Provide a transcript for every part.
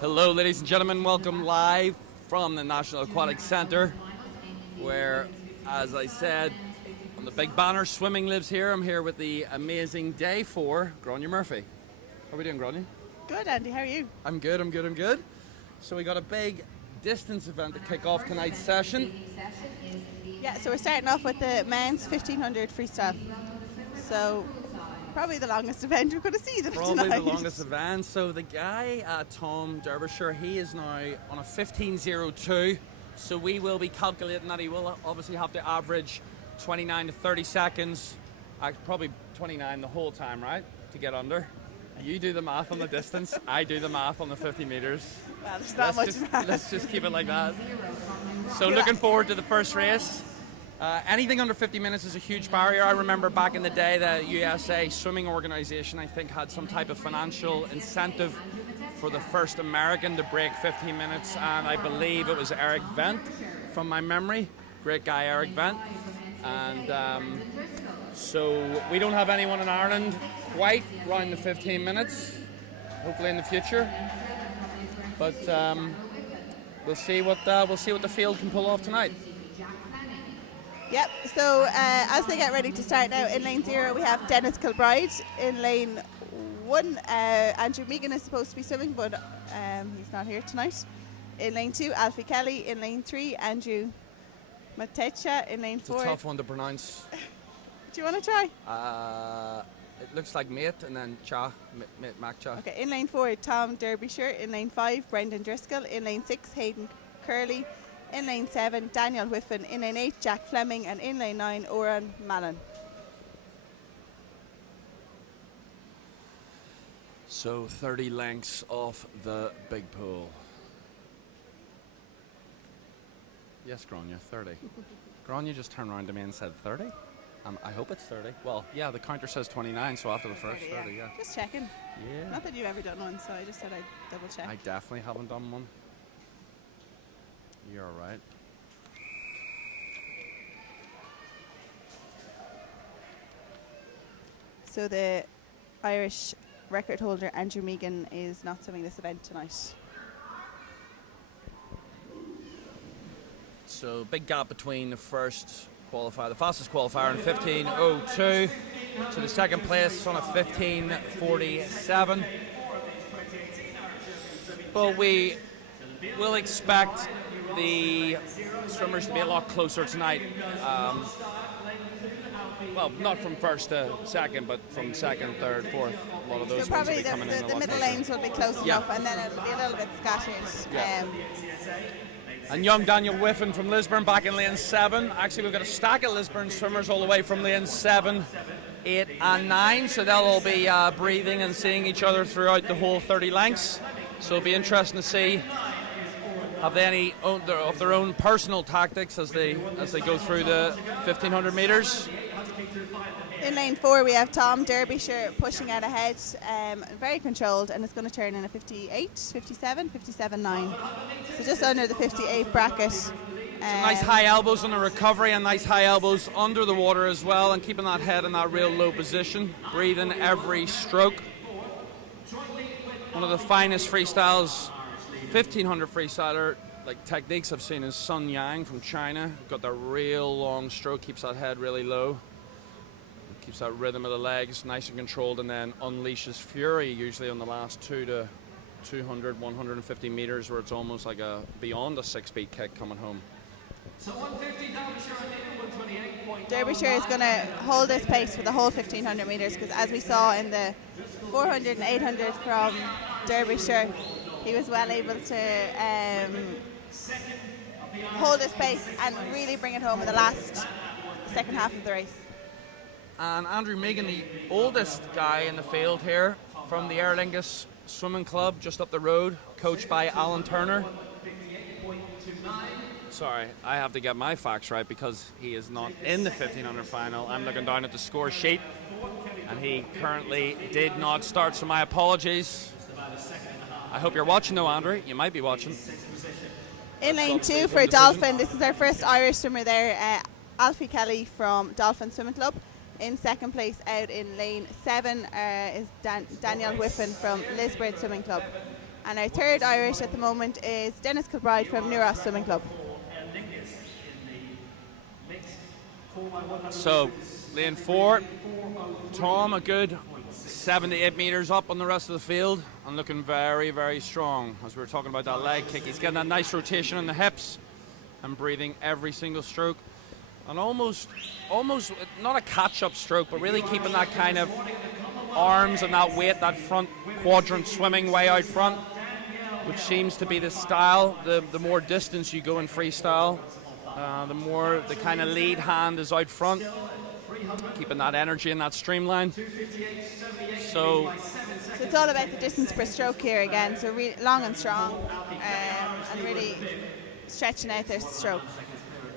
Hello, ladies and gentlemen. Welcome live from the National Aquatic Centre, where, as I said, on the big banner, swimming lives here. I'm here with the amazing day 4, Grania Murphy. How are we doing, Grania? Good, Andy. How are you? I'm good. So we got a big distance event to kick off tonight's session. Yeah, so we're starting off with the men's 1500 freestyle. So probably the longest event we're going to see tonight. Probably the longest event. So the guy, Tom Derbyshire, he is now on a 15:02. So we will be calculating that he will obviously have to average 29 to 30 seconds, probably 29 the whole time, right, to get under. You do the math on the distance, I do the math on the 50 meters. Well, there's not much math. Let's just keep it like that. So looking forward to the first race. Anything under 50 minutes is a huge barrier. I remember back in the day the USA Swimming Organization, I think, had some type of financial incentive for the first American to break 15 minutes, and I believe it was Eric Vent, from my memory. Great guy, Eric Vent. And so we don't have anyone in Ireland quite around the 15 minutes, hopefully in the future. But we'll see what the field can pull off tonight. Yep, so as they get ready to start now, in lane 0 we have Dennis Kilbride. In lane 1, Andrew Megan is supposed to be swimming, but he's not here tonight. In lane 2, Alfie Kelly. In lane 3, Andrew Matecha. In lane 4... It's a tough one to pronounce. Do you want to try? It looks like mate and then cha, mate Mac cha. Okay, in lane 4, Tom Derbyshire. In lane 5, Brendan Driscoll. In lane 6, Hayden Curley. In lane 7, Daniel Whiffen. In lane 8, Jack Fleming. And in lane 9, Oran Mallon. So 30 lengths off the big pool. Yes, Grania, 30. Grania just turned around to me and said 30. I hope it's 30. Well, yeah, the counter says 29, so after the first 30, yeah. Just checking. Yeah. Not that you've ever done one, so I just said I'd double check. I definitely haven't done one. You're all right. So the Irish record holder Andrew Megan is not swimming this event tonight. So big gap between the first qualifier, the fastest qualifier in 15:02 to the second place on a 15:47. But we will expect the swimmers to be a lot closer tonight. Well, not from first to second, but from second, third, fourth. A lot of those so probably coming in the middle lanes will be close enough, and then it'll be a little bit scattered. Yeah. And young Daniel Whiffen from Lisburn back in lane 7. Actually, we've got a stack of Lisburn swimmers all the way from lane 7, 8 and 9. So they'll all be breathing and seeing each other throughout the whole 30 lengths. So it'll be interesting to see, have they any of their own personal tactics as they go through the 1500 meters. In lane 4 we have Tom Derbyshire pushing out ahead, very controlled, and it's going to turn in a 58, 57, 57.9. So just under the 58 bracket. Nice high elbows on the recovery and nice high elbows under the water as well, and keeping that head in that real low position, breathing every stroke. One of the finest freestyles, 1500 freestyler like techniques I've seen is Sun Yang from China. Got that real long stroke, keeps that head really low. Keeps that rhythm of the legs nice and controlled, and then unleashes fury usually on the last 200 to 200, 150 meters, where it's almost like a beyond a 6-speed kick coming home. So 150 Derbyshire, Derbyshire is going to hold this pace for the whole 1500 meters, because as we saw in the 400 and 800 from Derbyshire, he was well able to hold his pace and really bring it home in the second half of the race. And Andrew Megan, the oldest guy in the field here, from the Aer Lingus Swimming Club just up the road, coached by Alan Turner. Sorry, I have to get my facts right because he is not in the 1500 final. I'm looking down at the score sheet, and he currently did not start, so my apologies. I hope you're watching though, Andrew. You might be watching. In lane 2 for Dolphin, this is our first Irish swimmer there, Alfie Kelly from Dolphin Swimming Club. In second place out in lane 7 is Daniel Whiffen from Lisbon Swimming Club. And our third Irish at the moment is Dennis Kilbride from Neuros Swimming Club. So, lane 4, Tom, a good 7 to 8 metres up on the rest of the field and looking very, very strong. As we were talking about that leg kick, he's getting that nice rotation in the hips and breathing every single stroke. And almost not a catch-up stroke, but really keeping that kind of arms and that weight, that front quadrant swimming way out front, which seems to be the style. The more distance you go in freestyle, the more the kind of lead hand is out front, keeping that energy and that streamline. So it's all about the distance per stroke here again, so long and strong, and really stretching out their stroke.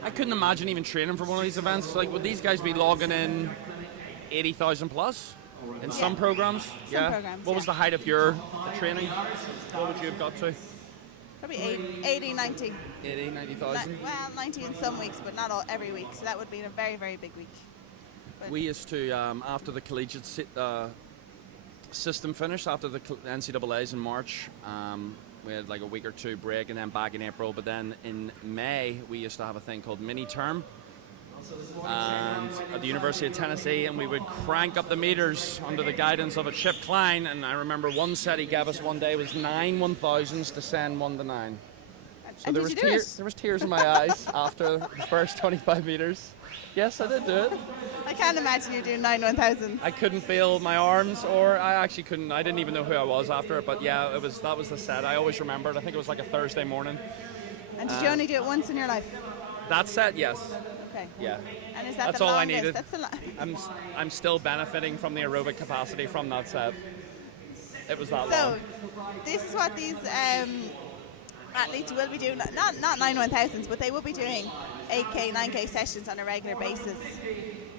I couldn't imagine even training for one of these events. Like, would these guys be logging in 80,000 plus in some programs? Some programs, What was the height of your training? What would you have got to? Probably 80, 90. 80, 90,000? Well, 90 in some weeks, but not every week. So that would be a very, very big week. But We used to, after the collegiate system finished, after the NCAAs in March, we had like a week or two break and then back in April. But then in May, we used to have a thing called mini term. And at the University of Tennessee, and we would crank up the meters under the guidance of a Chip Klein. And I remember one set he gave us one day was 9 1000s to send 1 to 9. So and there did was you do it? there was tears in my eyes after the first 25 meters. Yes, I did do it. I can't imagine you doing 9 1000s. I couldn't feel my arms, or I actually couldn't. I didn't even know who I was after it. But yeah, that was the set. I always remembered. I think it was like a Thursday morning. And did you only do it once in your life? That set, yes. Okay. Yeah. And is that That's the all I longest? needed. That's the I'm still benefiting from the aerobic capacity from that set. It was that So, long. this is what these athletes will be doing. Not 9 1000s, but they will be doing 8K, 9K sessions on a regular basis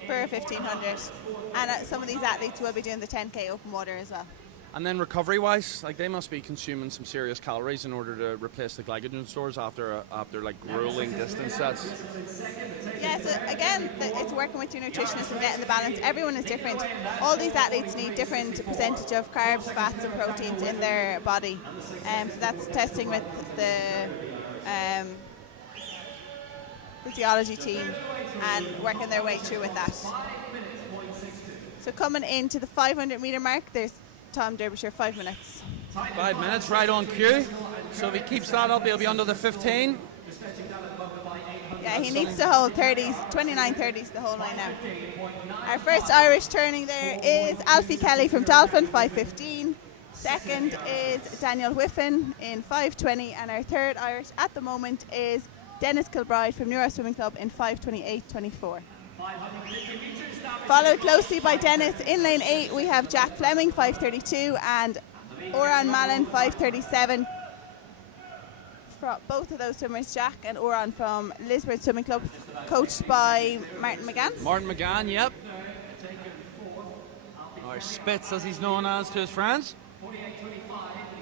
for 1500. And some of these athletes will be doing the 10K open water as well. And then recovery-wise, like they must be consuming some serious calories in order to replace the glycogen stores after like grueling distance sets. Yeah, so again, it's working with your nutritionist and getting the balance. Everyone is different. All these athletes need different percentage of carbs, fats and proteins in their body. So that's testing with the physiology team and working their way through with that. So coming into the 500 metre mark, there's Tom Derbyshire, 5 minutes. 5 minutes, right on cue. So if he keeps that up, he'll be under the 15. Yeah, he needs to hold 30s, 29-30s the whole line now. Our first Irish turning there is Alfie Kelly from Dolphin, 5:15. Second is Daniel Whiffen in 5:20, and our third Irish at the moment is Dennis Kilbride from Neuros Swimming Club in 5:28.24. Followed closely by Dennis in lane 8, we have Jack Fleming, 5:32, and Oran Mallon, 5:37. Both of those swimmers, Jack and Oran from Lisbon Swimming Club, coached by Martin McGann. Martin McGann, yep. Or Spitz, as he's known as to his friends.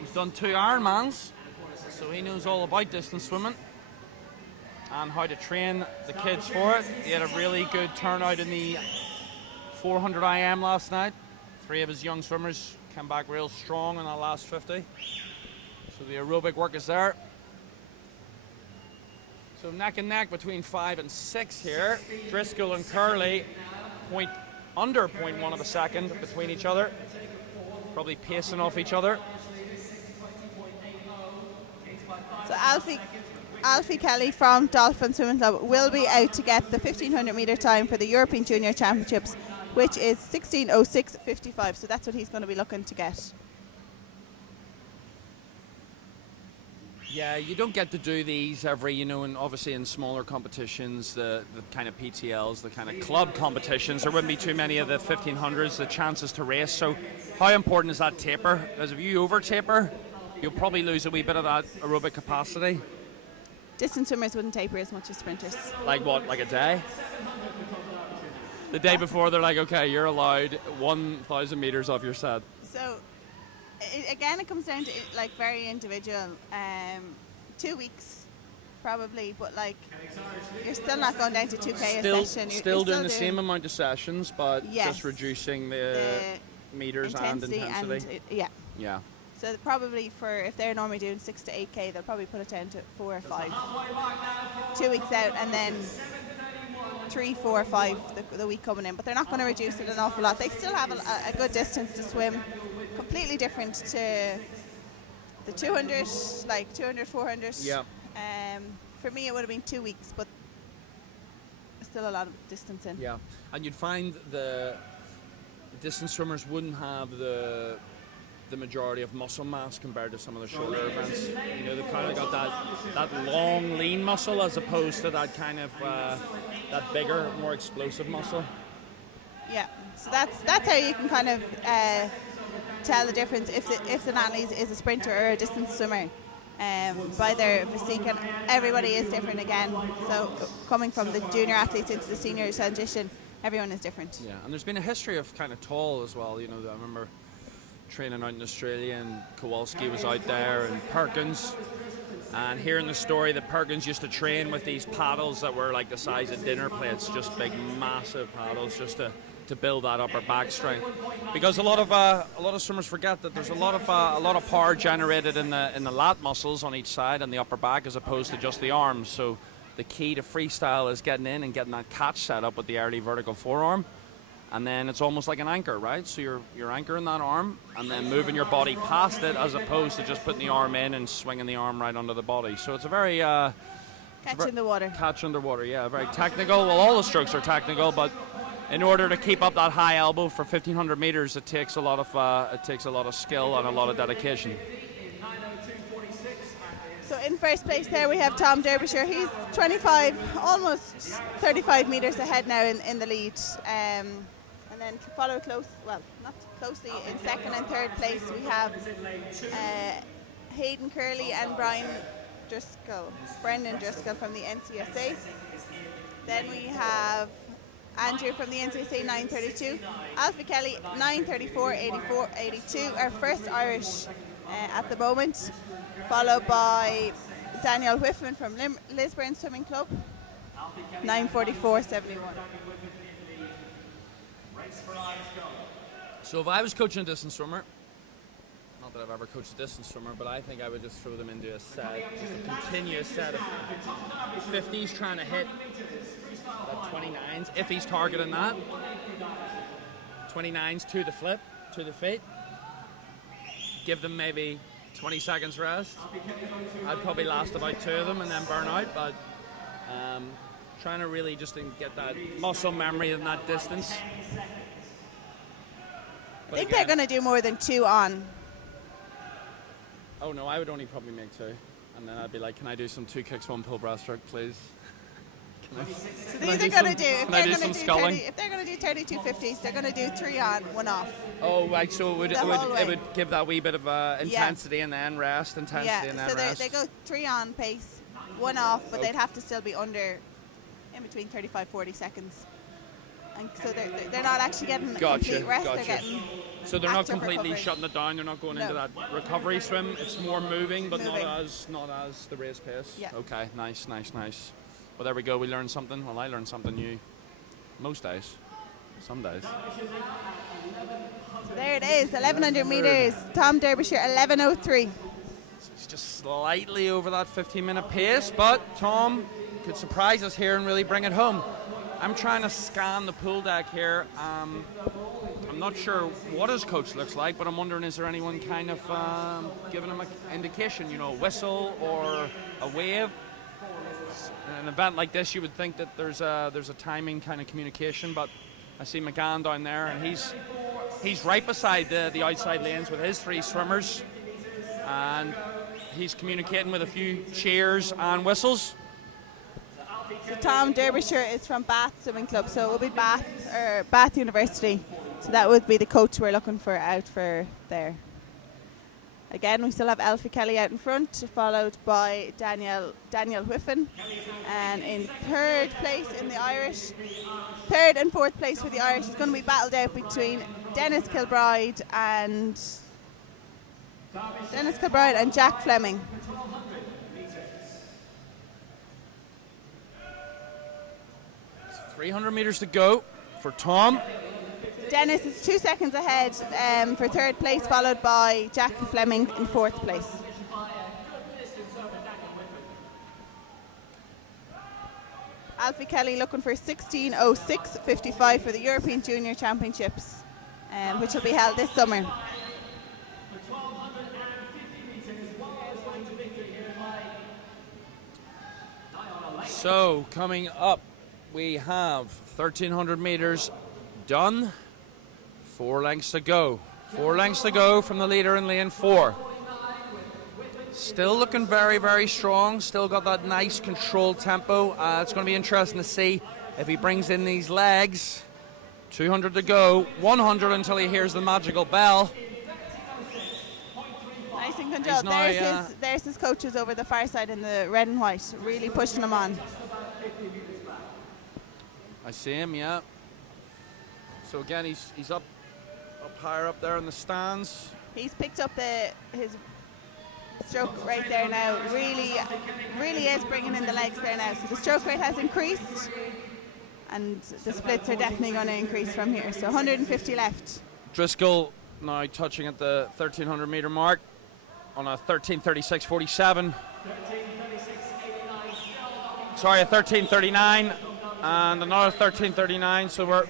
He's done 2 Ironmans, so he knows all about distance swimming and how to train the kids for it. He had a really good turnout in the 400 IM last night. 3 of his young swimmers came back real strong in that last 50. So the aerobic work is there. So neck and neck between 5 and 6 here. Driscoll and Curley under 0.1 of a second between each other. Probably pacing off each other. So Alfie Kelly from Dolphin Swimming Club will be out to get the 1500 metre time for the European Junior Championships, which is 16:06.55. So that's what he's going to be looking to get. Yeah, you don't get to do these every, and obviously in smaller competitions, the kind of PTLs, the kind of club competitions, there wouldn't be too many of the 1500s, the chances to race. So how important is that taper? Because if you over taper, you'll probably lose a wee bit of that aerobic capacity. Distance swimmers wouldn't taper as much as sprinters. Like what, like a day? The day before, they're like, okay, you're allowed 1,000 meters off your set. So again, it comes down to very individual. 2 weeks probably, but like you're still not going down to 2K Still, a session. still doing the same amount of sessions, but Yes. just reducing the meters and intensity. Yeah. Yeah. So probably if they're normally doing 6 to 8K, they'll probably put it down to 4 or 5. 2 weeks out, and then 3, 4, 5 the week coming in. But they're not going to reduce it an awful lot. They still have a good distance to swim. Completely different to the 200, like 200, 400. Yeah. For me, it would have been 2 weeks, but still a lot of distance in. Yeah, and you'd find the distance swimmers wouldn't have the majority of muscle mass compared to some of the shorter events. You know, they've kind of got that long, lean muscle as opposed to that kind of that bigger, more explosive muscle. Yeah, so that's how you can kind of tell the difference if an athlete is a sprinter or a distance swimmer. By their physique, and everybody is different again. So coming from the junior athletes into the senior transition, everyone is different. Yeah, and there's been a history of kind of tall as well. You know, I remember training out in Australia, and Kowalski was out there, and Perkins, and hearing the story that Perkins used to train with these paddles that were like the size of dinner plates, just big, massive paddles, just to build that upper back strength, because a lot of swimmers forget that there's a lot of power generated in the lat muscles on each side and the upper back as opposed to just the arms. So the key to freestyle is getting in and getting that catch set up with the early vertical forearm, and then it's almost like an anchor, right? So you're anchoring that arm and then moving your body past it as opposed to just putting the arm in and swinging the arm right under the body. So it's a very catch in the water. Catch underwater, yeah, very technical. Well, all the strokes are technical, but in order to keep up that high elbow for 1,500 meters, it takes a lot of skill and a lot of dedication. So in first place there we have Tom Derbyshire. He's 25, almost 35 meters ahead now in the lead. And then followed not closely in second and third place we have Hayden Curley and Brendan Driscoll from the NCSA. Then we have Andrew from the NCSA 9:32, Alfie Kelly 9:34.82, our first Irish at the moment, followed by Daniel Whiffman from Lisburn Swimming Club 9:44.71. So if I was coaching a distance swimmer, not that I've ever coached a distance swimmer, but I think I would just throw them into a set, just a continuous set of 50s trying to hit that 29s, if he's targeting that. 29s to the flip, to the feet. Give them maybe 20 seconds rest. I'd probably last about 2 of them and then burn out, but trying to really just get that muscle memory in that distance. I think they're going to do more than 2 on. Oh no, I would only probably make 2. And then I'd be like, can I do some 2 kicks, 1 pull breaststroke, please? So these are going to do, if they're going to do 32 50s, they're going to do 3 on, 1 off. Oh, right, so it would give that wee bit of intensity and then rest, intensity and then rest. So they go 3 on pace, 1 off, but they'd have to still be in between 35-40 seconds. And so they're not actually getting a complete rest. They're getting so they're not completely recovery. shutting it down. They're not going into that recovery swim. It's more moving, but not as the race pace. Yeah. Okay, nice. Well, there we go. We learned something. Well, I learned something new. Most days. Some days. So there it is, 1,100 meters. Tom Derbyshire, 11:03. It's just slightly over that 15-minute pace, but Tom could surprise us here and really bring it home. I'm trying to scan the pool deck here. I'm not sure what his coach looks like, but I'm wondering, is there anyone kind of giving him an indication, a whistle or a wave? In an event like this, you would think that there's a timing kind of communication, but I see McGann down there, and he's right beside the outside lanes with his 3 swimmers, and he's communicating with a few cheers and whistles. So Tom Derbyshire is from Bath Swimming Club, so it will be Bath University. So that would be the coach we're looking for out for there. Again, we still have Alfie Kelly out in front, followed by Daniel Whiffin. And in third place in the Irish, 3rd and 4th place for the Irish is going to be battled out between Dennis Kilbride and Jack Fleming. 300 meters to go for Tom. Dennis is 2 seconds ahead for third place, followed by Jack Fleming in fourth place. Alfie Kelly looking for 16:06.55 for the European Junior Championships, which will be held this summer. So coming up, we have 1,300 meters done. 4 lengths to go. 4 lengths to go from the leader in lane 4. Still looking very, very strong. Still got that nice controlled tempo. It's going to be interesting to see if he brings in these legs. 200 to go. 100 until he hears the magical bell. Nice and controlled. There's his coaches over the far side in the red and white, really pushing him on. I see him, yeah. So again, he's up higher up there in the stands. He's picked up his stroke right there now. Really is bringing in the legs there now. So the stroke rate has increased, and the splits are definitely going to increase from here. So 150 left. Driscoll now touching at the 1,300 meter mark on a 13:36.47. Sorry, a 13:39 and another 13:39. So we're.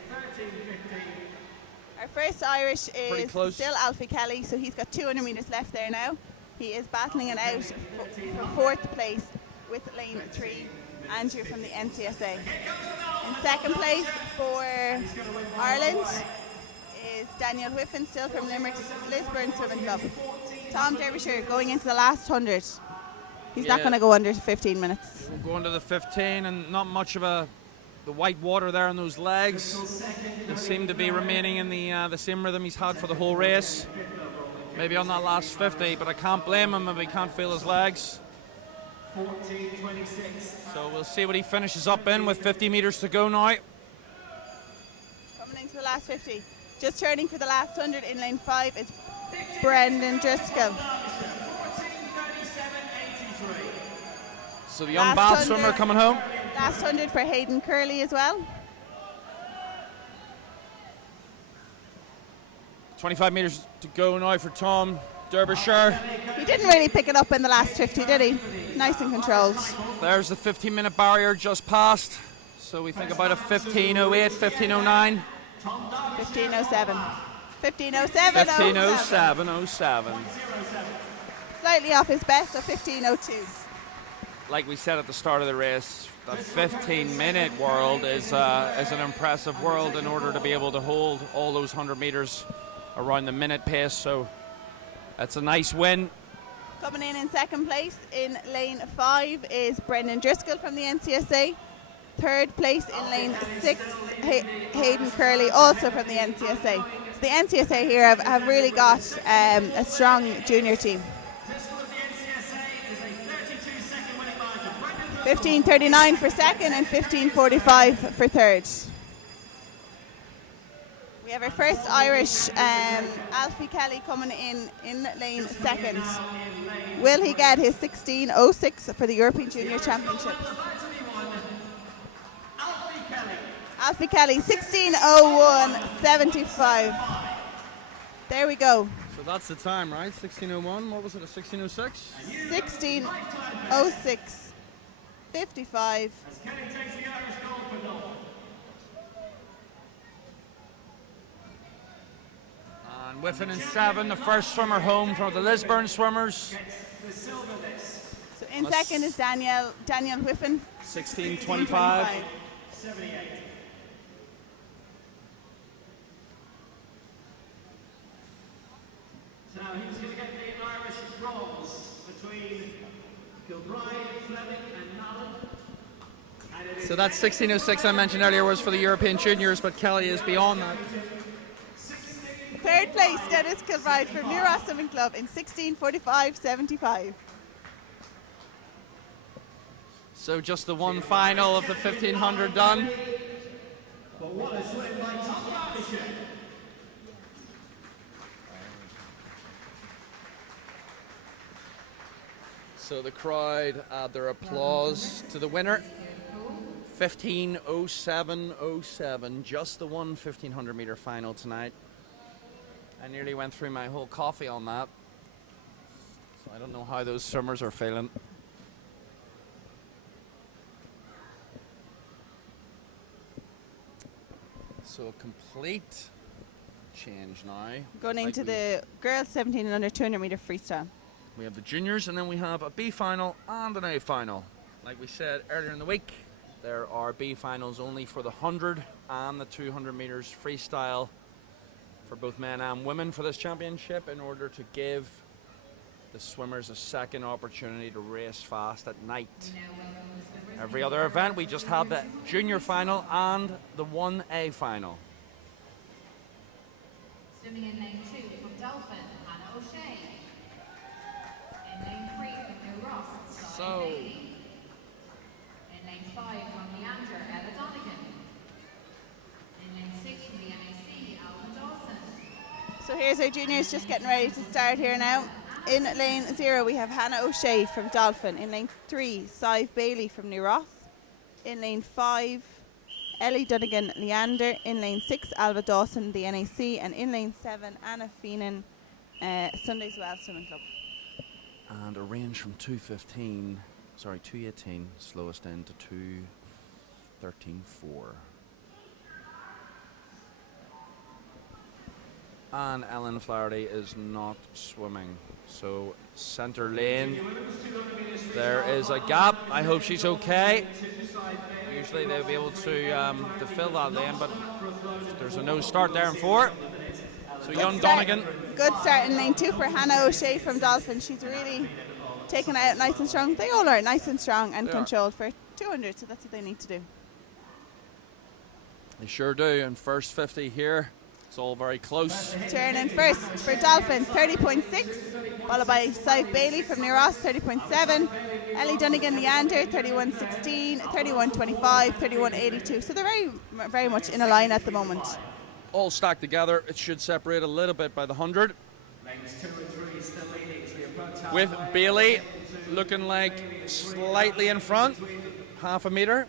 Our first Irish is close. still Alfie Kelly, so he's got 200 metres left there now. He is battling it out for fourth place with lane 3, Andrew from the NCSA. In second place for Ireland is Daniel Whiffen, still from Limerick's Lisburn Swimming Club. Tom Derbyshire going into the last 100. He's not going to go under 15 minutes. We'll go under the 15 and not much of the white water there on those legs. They seem to be remaining in the same rhythm he's had for the whole race. Maybe on that last 50, but I can't blame him if he can't feel his legs. 14:26. So we'll see what he finishes up in with 50 meters to go now. Coming into the last 50. Just turning for the last 100 in lane 5 is Brendan Driscoll. So the young Bath swimmer coming home. Last 100 for Hayden Curley as well. 25 meters to go now for Tom Derbyshire. He didn't really pick it up in the last 50, did he? Nice and controlled. There's the 15-minute barrier just passed. So we think about a 15:08, 15:09. 15:07. 15:07. 15:07. Slightly off his best, so 15:02. Like we said at the start of the race, the 15-minute world is an impressive world in order to be able to hold all those 100 meters around the minute pace. So that's a nice win. Coming in second place in lane 5 is Brendan Driscoll from the NCSA. Third place in lane 6, Hayden Curley, also from the NCSA. So the NCSA here have really got a strong junior team. 15:39 for second and 15:45 for third. We have our first Irish, Alfie Kelly, coming in lane second. Will he get his 16:06 for the European Junior Championships? Alfie Kelly, 16:01.75. There we go. So that's the time, right? 16:01. What was it? A 16:06? 16:06.55. And Whiffen in 7, the first swimmer home for the Lisburn swimmers. So in second is Daniel Whiffen. 16:25. So now he's going to get the Irish bronze between Kilbride, Fleming and Nallen. So that 16:06 I mentioned earlier was for the European Juniors, but Kelly is beyond that. Third place, Dennis Kilbride from New Ross Swimming Club in 16:45.75. So just the one final of the 1500 done. But what a swim by Tom Derbyshire. So the crowd add their applause to the winner. 15:07:07, just the one 1500 meter final tonight. I nearly went through my whole coffee on that, so I don't know how those swimmers are feeling. So complete change now. Going into the girls 17 and under 200 meter freestyle. We have the juniors, and then we have a B final and an A final. Like we said earlier in the week, there are B finals only for the 100 and the 200 meters freestyle for both men and women for this championship, in order to give the swimmers a second opportunity to race fast at night. Every other event, we just have the junior final and the 1A final. Swimming in lane 2 from Dolphin, Hannah O'Shea. In lane 3 from New Ross, Sky Bailey. In lane 5 from Leander, Ella Donegan. In lane 6 from the NAC, Alvin Dawson. So here's our juniors just getting ready to start here now. In lane 0 we have Hannah O'Shea from Dolphin. In lane 3, Sky Bailey from New Ross. In lane 5, Ellie Dunnigan, Leander. In lane 6, Alva Dawson, the NAC. And in lane 7, Anna Feenan, Sundays Well Swimming Club. And a range from 218, slowest end to 2:13.4. And Ellen Flaherty is not swimming. So center lane, there is a gap. I hope she's okay. Usually they'll be able to fill that lane, but there's a no start there in 4. So young Donegan. Good start in lane 2 for Hannah O'Shea from Dolphin. She's really taken it out nice and strong. They all are nice and strong and controlled for 200, so that's what they need to do. They sure do. And first 50 here. It's all very close. Turning first for Dolphin, 30.6, followed by Sky Bailey from New Ross, 30.7. Ellie Dunnigan, Leander, 31.16, 31.25, 31.82. So they're very much in a line at the moment. All stacked together. It should separate a little bit by the 100. With Bailey looking like slightly in front, half a meter.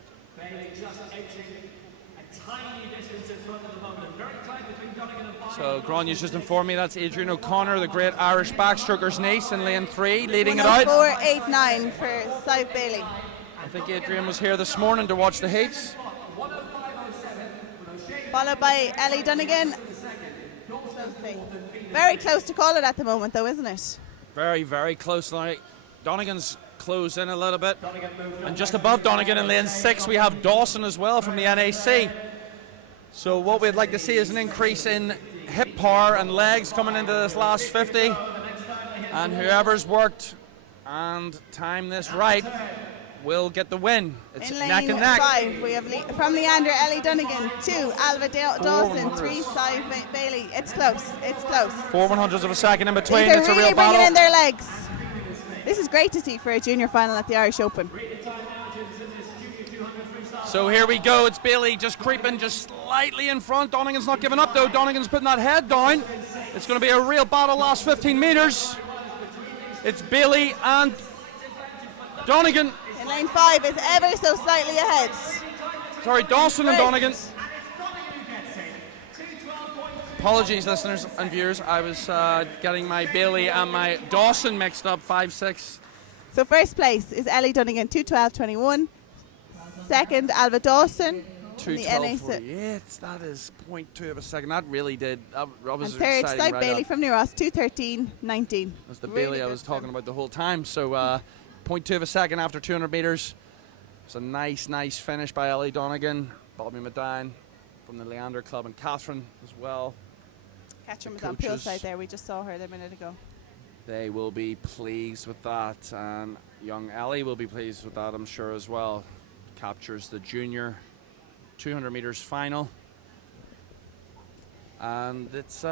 So Granya's just informed me that's Adrian O'Connor, the great Irish backstroker's niece, in lane 3, leading it out. 4.89 for Sky Bailey. I think Adrian was here this morning to watch the heats. Followed by Ellie Dunnigan. Very close to call it at the moment, though, isn't it? Very, very close now. Donegan's closed in a little bit. And just above Donegan in lane 6, we have Dawson as well from the NAC. So what we'd like to see is an increase in hip power and legs coming into this last 50. And whoever's worked and timed this right will get the win. It's in neck lane and neck. 5, we have from Leander, Ellie Dunnigan. 2, Alva Dawson. 3, Sky Bailey. It's close. It's close. 4/100ths of a second in between. They're It's really a real bringing battle. in their legs. This is great to see for a junior final at the Irish Open. So here we go. It's Bailey just creeping just slightly in front. Donegan's not giving up though. Donegan's putting that head down. It's going to be a real battle last 15 metres. It's Bailey and Donegan. In lane 5 is ever so slightly ahead. Sorry, Dawson and Donegan. Apologies, listeners and viewers. I was getting my Bailey and my Dawson mixed up. 5-6. So first place is Ellie Dunnigan, 2:12.21. Second, Alva Dawson. 2:12.48. That is 0.2 of a second. That really did. That was And third, exciting Sky right Bailey up. from New Ross, 2:13.19. That's the Really Bailey I good was swim. talking about the whole time. So 0.2 of a second after 200 metres. It's a nice finish by Ellie Donegan. Bobby Medine from the Leander Club, and Catherine as well. Catherine was The on coaches. poolside there. We just saw her a minute ago. They will be pleased with that, and young Ellie will be pleased with that, I'm sure, as well. Captures the junior 200 metres final. And it's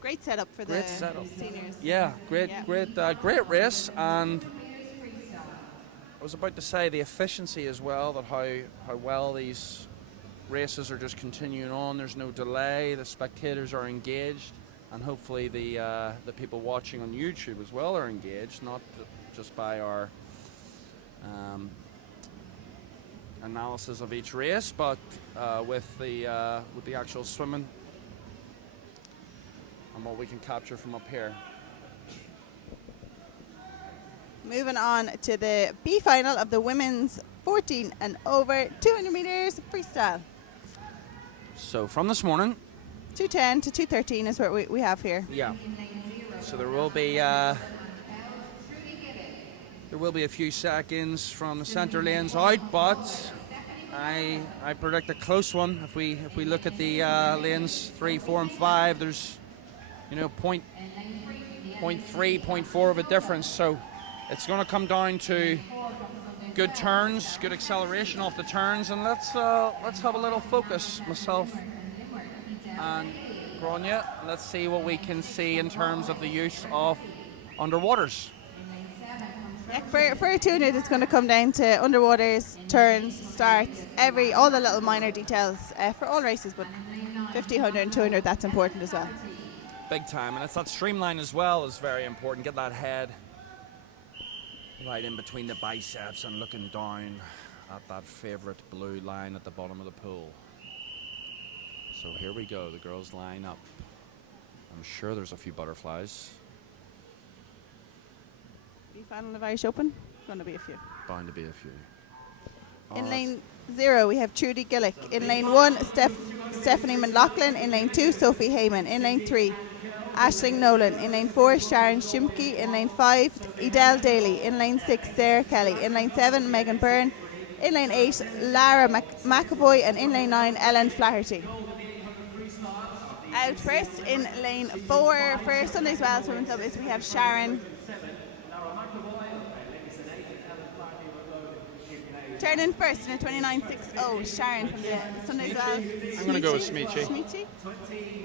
Great setup for Great the setup. seniors. yeah, great race. And I was about to say the efficiency as well, that how well these races are just continuing on. There's no delay. The spectators are engaged, and hopefully the people watching on YouTube as well are engaged, not just by our analysis of each race, but with the actual swimming and what we can capture from up here. Moving on to the B final of the women's 14 and over 200 meters freestyle. So from this morning, 2:10 to 2:13 is what we have here. yeah. So there will be a few seconds from the center lanes out, but I predict a close one. If we look at the lanes 3, 4, and 5, there's 0.3, 0.4 of a difference. So it's going to come down to good turns, good acceleration off the turns, and let's have a little focus, myself and Grania. Let's see what we can see in terms of the use of underwaters. Yeah, for a 200, it's going to come down to underwaters, turns, starts, all the little minor details for all races, but 50, 100, and 200, that's important as well. Big time, and it's that streamline as well is very important. Get that head right in between the biceps and looking down at that favorite blue line at the bottom of the pool. So here we go, the girls line up. I'm sure there's a few butterflies. B final of Irish Open, going to be a few. Bound to be a few. In lane 0, we have Trudy Gillick. In lane 1, Stephanie McLaughlin. In lane 2, Sophie Heyman. In lane 3, Aisling Nolan. In lane 4, Sharon Shimke. In lane 5, Edel Daly. In lane 6, Sarah Kelly. In lane 7, Megan Byrne. In lane 8, Lara McAvoy. And in lane 9, Ellen Flaherty. Out first in lane 4 for Sunday's Wells Swimming Club is we have Sharon. Turning first in a 29.60, Sharon from the Sunday's Wells. I'm going to go with Smeechy.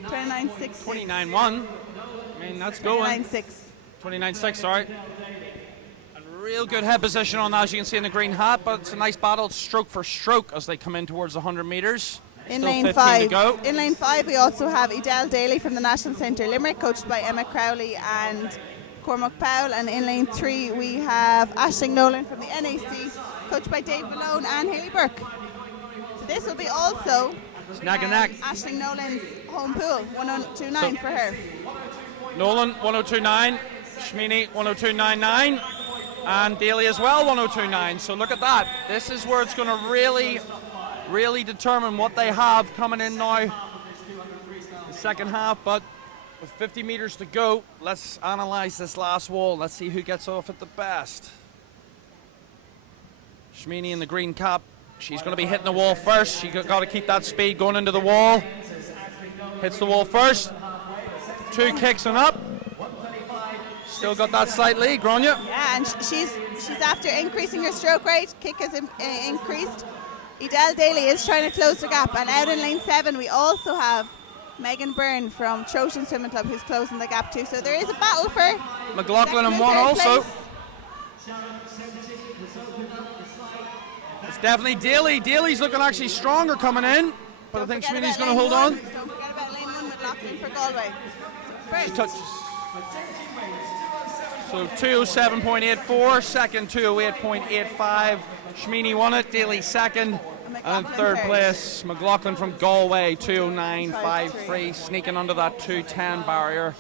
29.6. 29.1. I mean, that's going. 29.6. 29.6, sorry. And real good head position on that, as you can see in the green hat, but it's a nice battle stroke for stroke as they come in towards the 100 metres. In Still lane 15 5, to go. in lane 5, we also have Edel Daly from the National Centre Limerick, coached by Emma Crowley and Cormac Powell. And in lane 3, we have Aisling Nolan from the NAC, coached by Dave Malone and Hayley Burke. So this will be also Neck and neck. Aisling Nolan's home pool, 102.9 for her. Nolan 102.9, Shmini 102.99, and Daly as well 102.9. So look at that. This is where it's going to really determine what they have coming in now, the second half. But with 50 meters to go, let's analyze this last wall. Let's see who gets off it the best. Shmini in the green cap, she's going to be hitting the wall first. She got to keep that speed going into the wall. Hits the wall first. 2 kicks and up. Still got that slight lead, Grania. Yeah, and she's after increasing her stroke rate. Kick has increased. Edel Daly is trying to close the gap, and out in lane 7 we also have Megan Byrne from Trojan Swimming Club who's closing the gap too. So there is a battle for McLaughlin in second and 1 third also. place. It's definitely Daly. Daly's looking actually stronger coming in, but Don't I think forget Shmini's about going to lane hold on. 1. Don't forget about lane 1 McLaughlin for Galway. She First, touches. So 207.84, second 208.85. Shmini won it, Daly second, and McLaughlin third third. place McLaughlin from Galway 209.53, sneaking under that 210 barrier.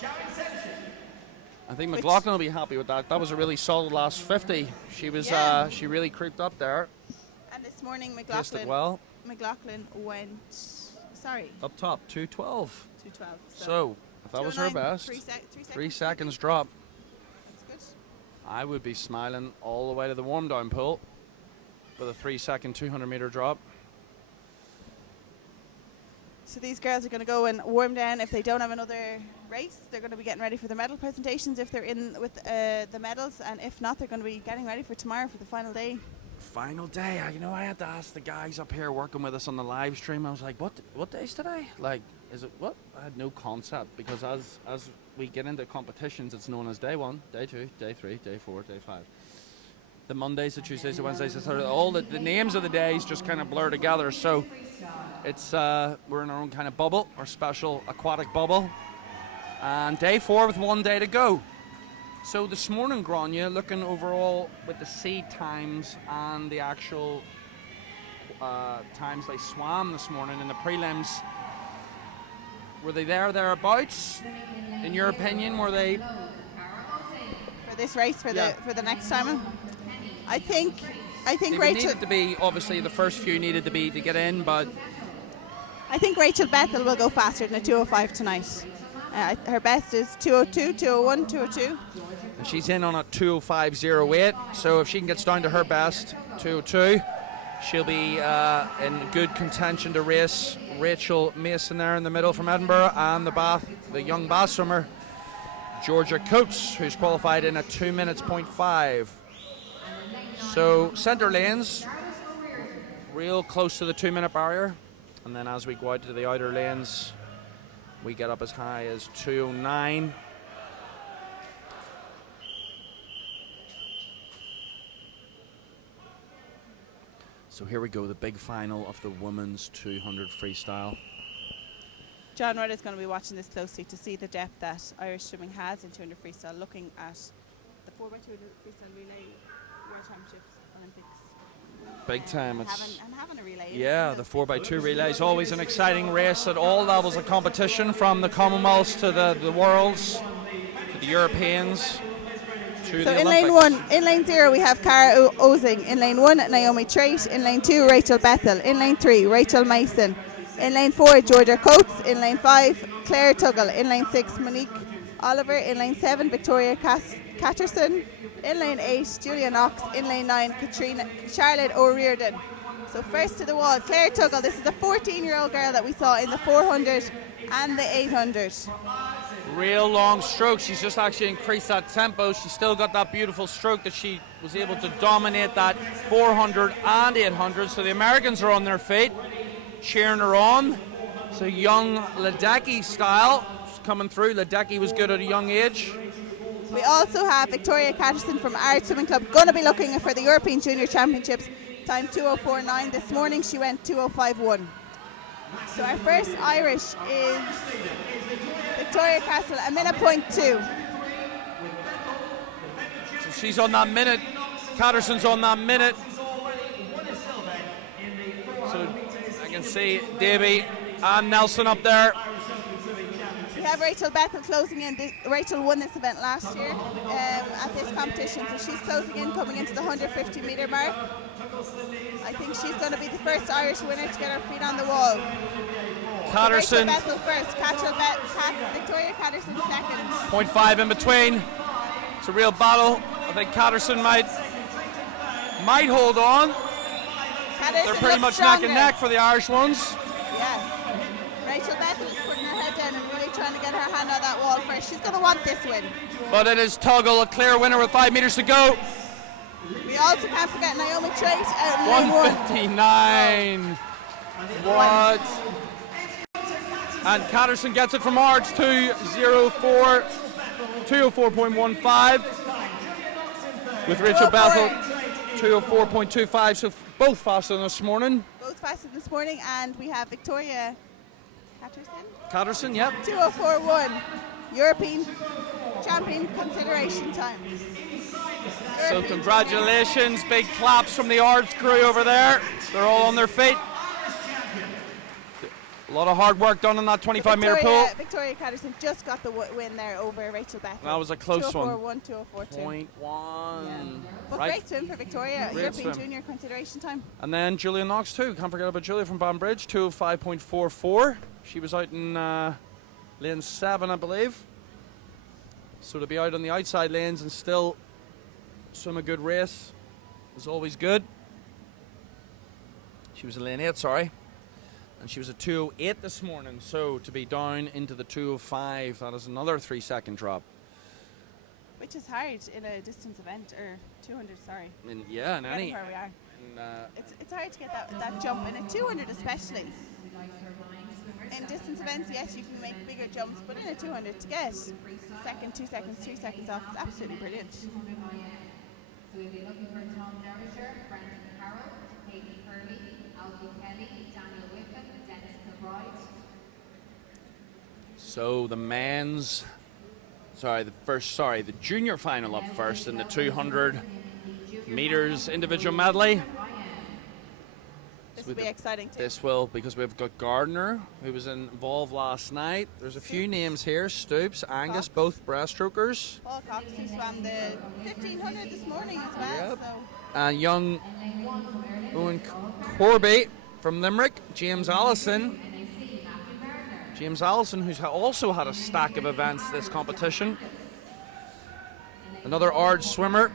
I think McLaughlin will be happy with that. That was a really solid last 50. She was Yeah. she really creeped up there. and this morning Paced it well. McLaughlin went Up top 212. 212. So if that was her 209, best, 3 3 seconds drop. That's good. I would be smiling all the way to the warm down pool with a 3 second 200 meter drop. So these girls are going to go and warm down. If they don't have another race, they're going to be getting ready for the medal presentations if they're in with the medals, and if not, they're going to be getting ready for tomorrow for the final day. Final day. I had to ask the guys up here working with us on the live stream. I was like, what day is today? Like, is it what? I had no concept, because as we get into competitions, it's known as day 1, day 2, day 3, day 4, day 5. The Mondays, the Tuesdays, the Wednesdays, the Thursdays, all the names of the days just kind of blur together. So it's we're in our own kind of bubble, our special aquatic bubble. And day 4 with 1 day to go. So this morning, Grania, looking overall with the seed times and the actual times they swam this morning in the prelims. Were they thereabouts? In your opinion, were they? For this race, for the next time, I think They Rachel needed to be, obviously the first few needed to be to get in, but I think Rachel Bethel will go faster than a 2:05 tonight. Her best is 2:02, 2:01, 2:02. and she's in on a 2:05.08. So if she can get down to her best, 2:02, she'll be in good contention to race Rachel Mason there in the middle from Edinburgh, and the young Bath swimmer Georgia Coates, who's qualified in a 2 minutes 0.5. So centre lanes, real close to the 2 minute barrier, and then as we go out to the outer lanes, we get up as high as 2:09. So here we go, the big final of the women's 200 freestyle. John Rudd is going to be watching this closely to see the depth that Irish swimming has in 200 freestyle, looking at the 4x200 freestyle relay World Championships, Olympics. Big time. And having a relay. Yeah, the 4x2 relay is always an exciting race at all levels of competition, from the Commonwealths to the Worlds, to the Europeans, to So the in Olympics. lane 1, in lane 0 we have Cara Ozing. In lane 1, Naomi Trait. In lane 2, Rachel Bethel. In lane 3, Rachel Mason. In lane 4, Georgia Coates. In lane 5, Claire Tuggle. In lane 6, Monique Oliver. In lane 7, Victoria Catterson. In lane 8, Julia Knox. In lane 9, Charlotte O'Riordan. So first to the wall, Claire Tuggle. This is the 14-year-old girl that we saw in the 400 and the 800. Real long stroke. She's just actually increased that tempo. She's still got that beautiful stroke that she was able to dominate that 400 and 800. So the Americans are on their feet, cheering her on. So young Ledecky style. She's coming through. Ledecky was good at a young age. We also have Victoria Catterson from Art Swimming Club, going to be looking for the European Junior Championships, time 2:04.9. This morning she went 2:05.1. So our first Irish is Victoria Castle, a minute 0.2. So she's on that minute. Catterson's on that minute. So I can see Davy and Nelson up there. We have Rachel Bethel closing in. Rachel won this event last year at this competition, so she's closing in, coming into the 150 metre mark. I think she's going to be the first Irish winner to get her feet on the wall. Catterson, Rachel Bethel first, Victoria Catterson second. 0.5 in between. It's a real battle. I think Catterson might hold on. Catterson They're pretty much neck and neck for the Irish ones. Yes. Rachel Bethel is putting her head down and really trying to get her hand on that wall first. She's going to want this win. But it is Tuggle, a clear winner with 5 meters to go. We also can't forget Naomi Trait out in lane 1. 1:59. What? And Catterson gets it from Arts, 2:04.15. With Rachel Bethel, 2:04.25. So both faster than this morning. Both faster this morning, and we have Victoria Catterson, yep. 2:04.1. European champion consideration time. So congratulations, big claps from the Arts crew over there. They're all on their feet. A lot of hard work done on that 25-meter pool. Victoria Catterson just got the win there over Rachel Bethel. That was a close one. 2:04.1, 2:04.2. 0.1. Yeah. But Right. great swim for Victoria. Great European swim. junior consideration time. And then Julia Knox too. Can't forget about Julia from Banbridge, 2:05.44. She was out in lane 7, I believe. So to be out on the outside lanes and still swim a good race is always good. She was in lane 8, sorry. And she was at 2:08 this morning. So to be down into the 2:05, that is another 3-second drop. Which is hard in a distance event, or 200, sorry. In any. Where we are. In, It's hard to get that jump in a 200 especially. In distance events, yes, you can make bigger jumps, but in a 200 to get second, 2 seconds, 3 seconds off is absolutely brilliant. So we'll be looking for Tom Derrisher, Brendan Carroll, Katie Curley, Alfie Kelly, Daniel Wickham, Dennis McBride. So the the junior final up first in the 200 meters individual medley. This will be exciting too. This will, because we've got Gardner, who was involved last night. There's a few names here. Stoops, Angus, both breaststrokers. Paul Cox, who swam the 1500 this morning as well. Yep. So. And young Owen Corby from Limerick, James Allison. James Allison, who's also had a stack of events this competition. Another Ard swimmer.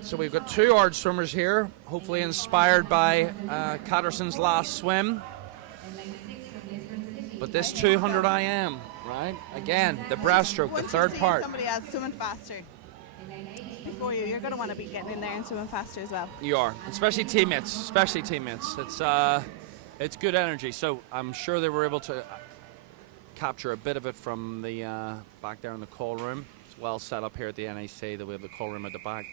So we've got two Ard swimmers here, hopefully inspired by Catterson's last swim. But this 200 IM, right? Again, the breaststroke, the third part. Somebody else swimming faster before you, you're going to want to be getting in there and swimming faster as well. You are, especially teammates. It's good energy. So I'm sure they were able to capture a bit of it from the back there in the call room. It's well set up here at the NAC that we have the call room at the back.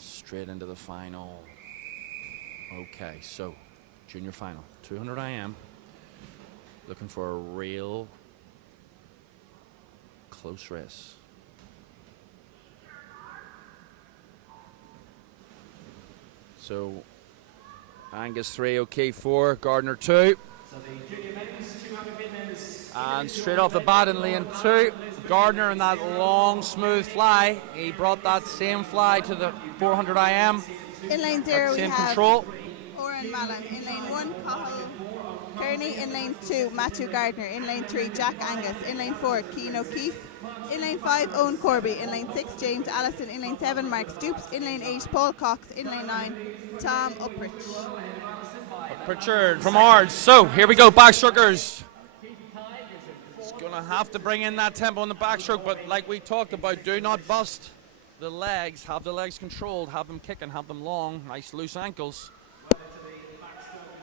Straight into the final. Okay, so junior final, 200 IM. Looking for a real close race. So Angus 3, OK 4, Gardner 2. And straight off the bat in lane 2, Gardner in that long, smooth fly. He brought that same fly to the 400 IM. In lane 0, we same have control. Oren Mallon. In lane 1, Cathal Kearney. In lane 2, Matthew Gardner. In lane 3, Jack Angus. In lane 4, Cian O'Keefe. In lane 5, Owen Corby. In lane 6, James Allison. In lane 7, Mark Stoops. In lane 8, Paul Cox. In lane 9, Tom Upprich. Pritchard from Ards. So here we go, backstrokers. It's gonna have to bring in that tempo in the backstroke, but like we talked about, do not bust the legs. Have the legs controlled, have them kicking, have them long, nice loose ankles.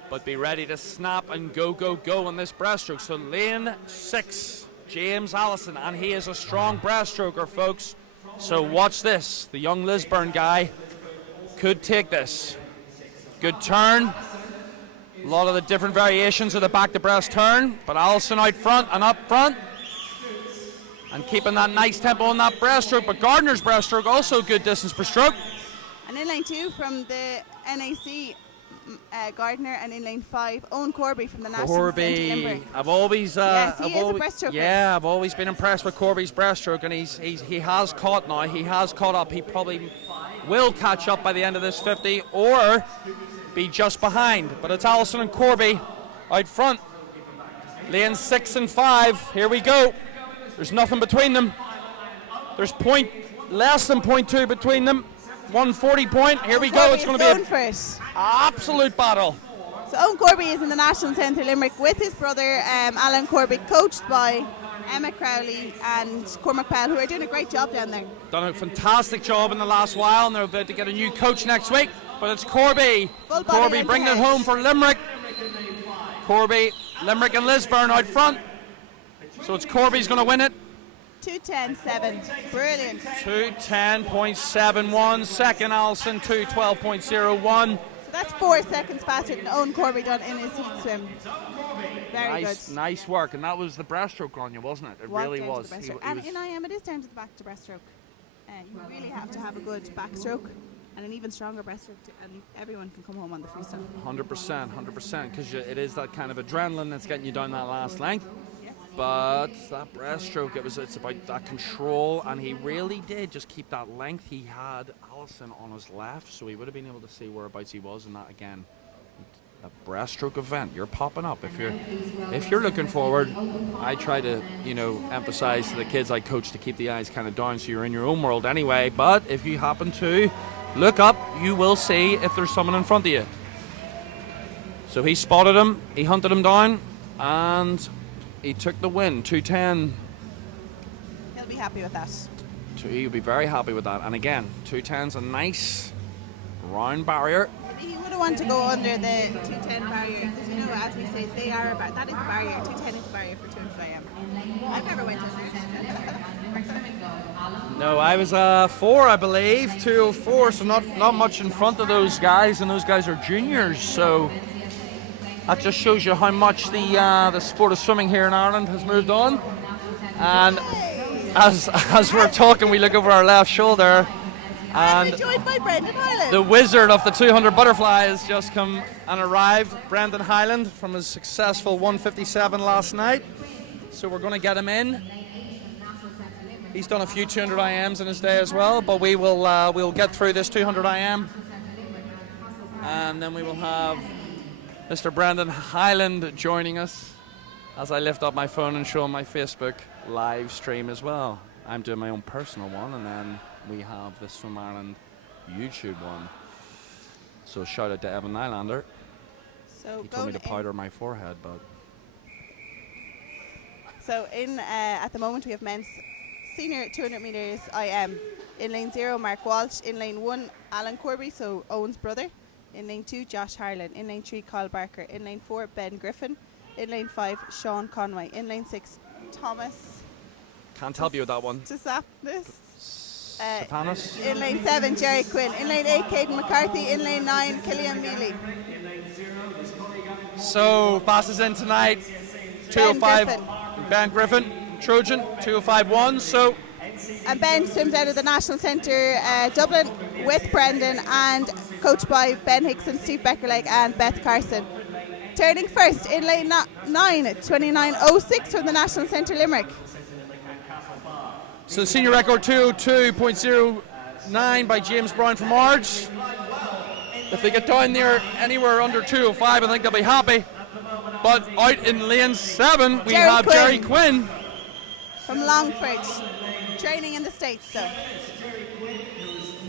But be ready to snap and go, go, go on this breaststroke. So lane 6, James Allison, and he is a strong breaststroker, folks. So watch this. The young Lisburn guy could take this. Good turn. A lot of the different variations of the back to breast turn, but Allison out front and up front. And keeping that nice tempo on that breaststroke, but Gardner's breaststroke also good distance per stroke. And in lane 2 from the NAC, Gardner, and in lane 5, Owen Corby from the National Corby, Limerick. I've always, yes, he is a breaststroker. yeah, I've always been impressed with Corby's breaststroke, and he has caught now. He has caught up. He probably will catch up by the end of this 50, or be just behind. But it's Allison and Corby out front. Lane 6 and 5. Here we go. There's nothing between them. There's less than 0.2 between them. 140 point. Here we go. It's going to be an absolute battle. So Owen Corby is in the National Centre Limerick with his brother Alan Corby, coached by Emma Crowley and Cormac Powell, who are doing a great job down there. Done a fantastic job in the last while, and they're about to get a new coach next week. But it's Corby. Corby bringing it home for Limerick. Corby, Limerick and Lisburn out front. So it's Corby's going to win it. 2:10.7. Brilliant. 2:10.71. Second, Allison, 2:12.01. So that's 4 seconds faster than Owen Corby done in his heat swim. Very good. Nice work. And that was the breaststroke on you, wasn't it? It really was. And in IM, it is down to the back to breaststroke. You really have to have a good backstroke and an even stronger breaststroke, and everyone can come home on the freestyle. 100%, because it is that kind of adrenaline that's getting you down that last length. But that breaststroke, it's about that control, and he really did just keep that length. He had Allison on his left, so he would have been able to see whereabouts he was in that again. A breaststroke event, you're popping up. If you're looking forward, I try to emphasize to the kids I coach to keep the eyes kind of down so you're in your own world anyway. But if you happen to look up, you will see if there's someone in front of you. So he spotted him, he hunted him down, and he took the win. 2:10. He'll be happy with that. He'll be very happy with that. And again, 2:10's a nice round barrier. He would have wanted to go under the 2:10 barrier, because as we say, that is the barrier. 2:10 is the barrier for 200 IM. I've never went under it. No, I was 4, I believe, 2:04, so not much in front of those guys, and those guys are juniors. So that just shows you how much the sport of swimming here in Ireland has moved on. And as we're talking, we look over our left shoulder, And we're joined by Brendan Hyland. The wizard of the 200 butterfly has just come and arrived, Brendan Hyland, from his successful 157 last night. So we're going to get him in. He's done a few 200 IMs in his day as well, but we'll get through this 200 IM, and then we will have Mr. Brendan Hyland joining us as I lift up my phone and show him my Facebook live stream as well. I'm doing my own personal one, and then we have the Swim Ireland YouTube one. So shout out to Evan Nylander. So He told me to powder my forehead, but... So at the moment we have men's senior 200 metres IM. In lane 0, Mark Walsh. In lane 1, Alan Corby, so Owen's brother. In lane 2, Josh Harlan. In lane 3, Kyle Barker. In lane 4, Ben Griffin. In lane 5, Sean Conway. In lane 6, Thomas. Can't help you with that one. Sapanis. In lane 7, Jerry Quinn. In lane 8, Caden McCarthy. In lane 9, Killian Mealy. So passes in tonight, 205. Ben Griffin, Trojan, 205.1. So. And Ben swims out of the National Centre Dublin with Brendan and coached by Ben Hickson, Steve Beckerleg and Beth Carson. Turning first in lane 9, 29.06 from the National Centre Limerick. So the senior record 202.09 by James Brown from Ards. If they get down there anywhere under 205, I think they'll be happy. But out in lane 7, we have Jerry Quinn. From Longford, training in the States, so.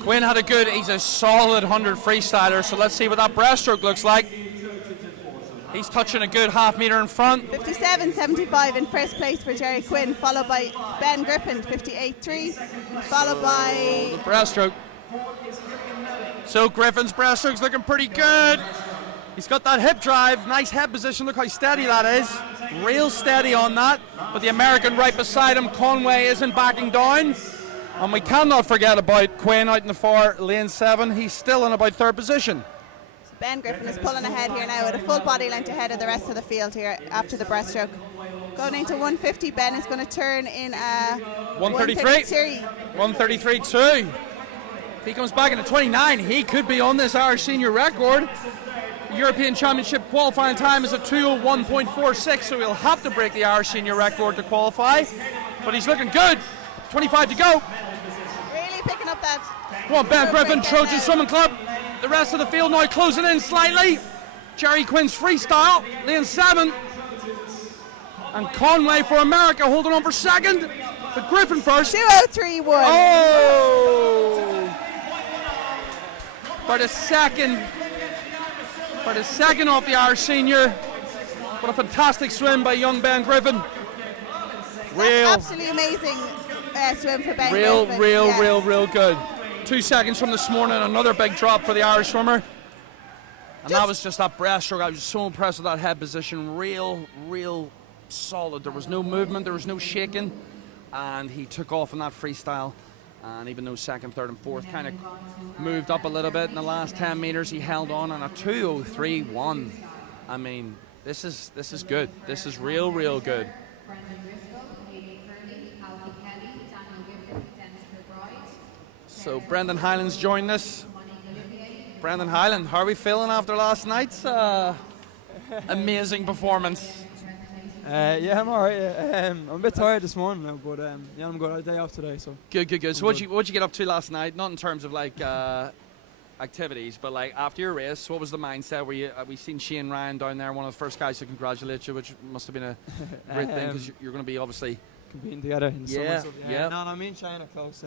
Quinn had he's a solid 100 freestyler, so let's see what that breaststroke looks like. He's touching a good half metre in front. 57.75 in first place for Jerry Quinn, followed by Ben Griffin, 58.3, followed by... The breaststroke. So Griffin's breaststroke's looking pretty good. He's got that hip drive, nice head position, look how steady that is. Real steady on that. But the American right beside him, Conway, isn't backing down. And we cannot forget about Quinn out in the far lane 7. He's still in about 3rd position. Ben Griffin is pulling ahead here now with a full body length ahead of the rest of the field here after the breaststroke. Going into 150, Ben is going to turn in 133. 133.2. If he comes back into 29, he could be on this Irish senior record. European Championship qualifying time is at 201.46, so he'll have to break the Irish senior record to qualify. But he's looking good. 25 to go. Really picking up that. Come on, Ben Griffin, Trojan Swimming Club. The rest of the field now closing in slightly. Jerry Quinn's freestyle, lane 7. And Conway for America holding on for 2nd. But Griffin first. 203.1. Oh! For the second off the Irish senior. What a fantastic swim by young Ben Griffin. Absolutely amazing swim for Ben Griffin. Real good. 2 seconds from this morning, another big drop for the Irish swimmer. And that was just that breaststroke. I was so impressed with that head position. Real solid. There was no movement, there was no shaking. And he took off in that freestyle. And even though 2nd, 3rd and 4th kind of moved up a little bit in the last 10 metres, he held on a 203.1. I mean, this is good. This is real good. So Brendan Hyland's joined us. Brendan Hyland, how are we feeling after last night's amazing performance? Yeah, I'm alright. I'm a bit tired this morning now, but yeah, I'm good. I had a day off today, so. Good. So what'd you get up to last night? Not in terms of like activities, but like after your race, what was the mindset? We seen Shane Ryan down there, one of the first guys to congratulate you, which must have been a great thing because you're going to be obviously competing together in the summer. So, yeah. No, me and Shane are close.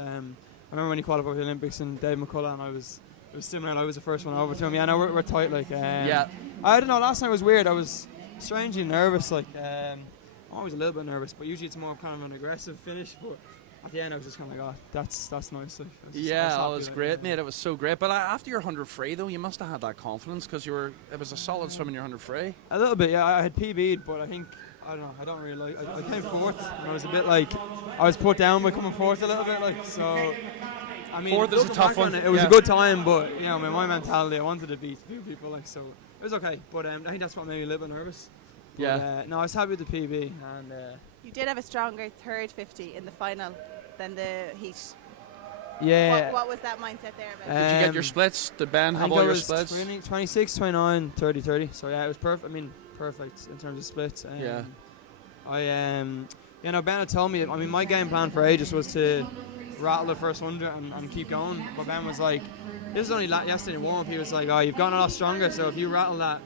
I remember when he qualified for the Olympics and Dave McCullough, and it was similar. I was the first one over to him. Yeah, no, we're tight. Like, yeah. I don't know. Last night was weird. I was strangely nervous. Like, I'm always a little bit nervous, but usually it's more kind of an aggressive finish. But at the end, I was just kind of like, oh, that's nice. Like, yeah, it was great, mate. It was so great. But after your 100 free, though, you must have had that confidence because it was a solid swim in your 100 free. A little bit, yeah. I had PB'd, but I think. I don't know. I don't really like. I came fourth, and I was a bit like I was put down by coming fourth a little bit, like so. I mean, fourth is a tough one. It was a good time, but you know, my mentality, I wanted to beat a few people, like so. It was okay, but I think that's what made me a little bit nervous. But, yeah. No, I was happy with the PB, and you did have a stronger third 50 in the final than the heat. Yeah. What was that mindset there about? Did you get your splits? Did Ben I have think all I your was splits? 26, 29, 30, 30. So yeah, it was perfect. I mean, perfect in terms of splits. Yeah. Ben had told me, I mean, my game plan for ages was to rattle the first 100 and keep going. But Ben was like, this was only yesterday in warm-up. He was like, oh, you've gotten a lot stronger, so if you rattle that,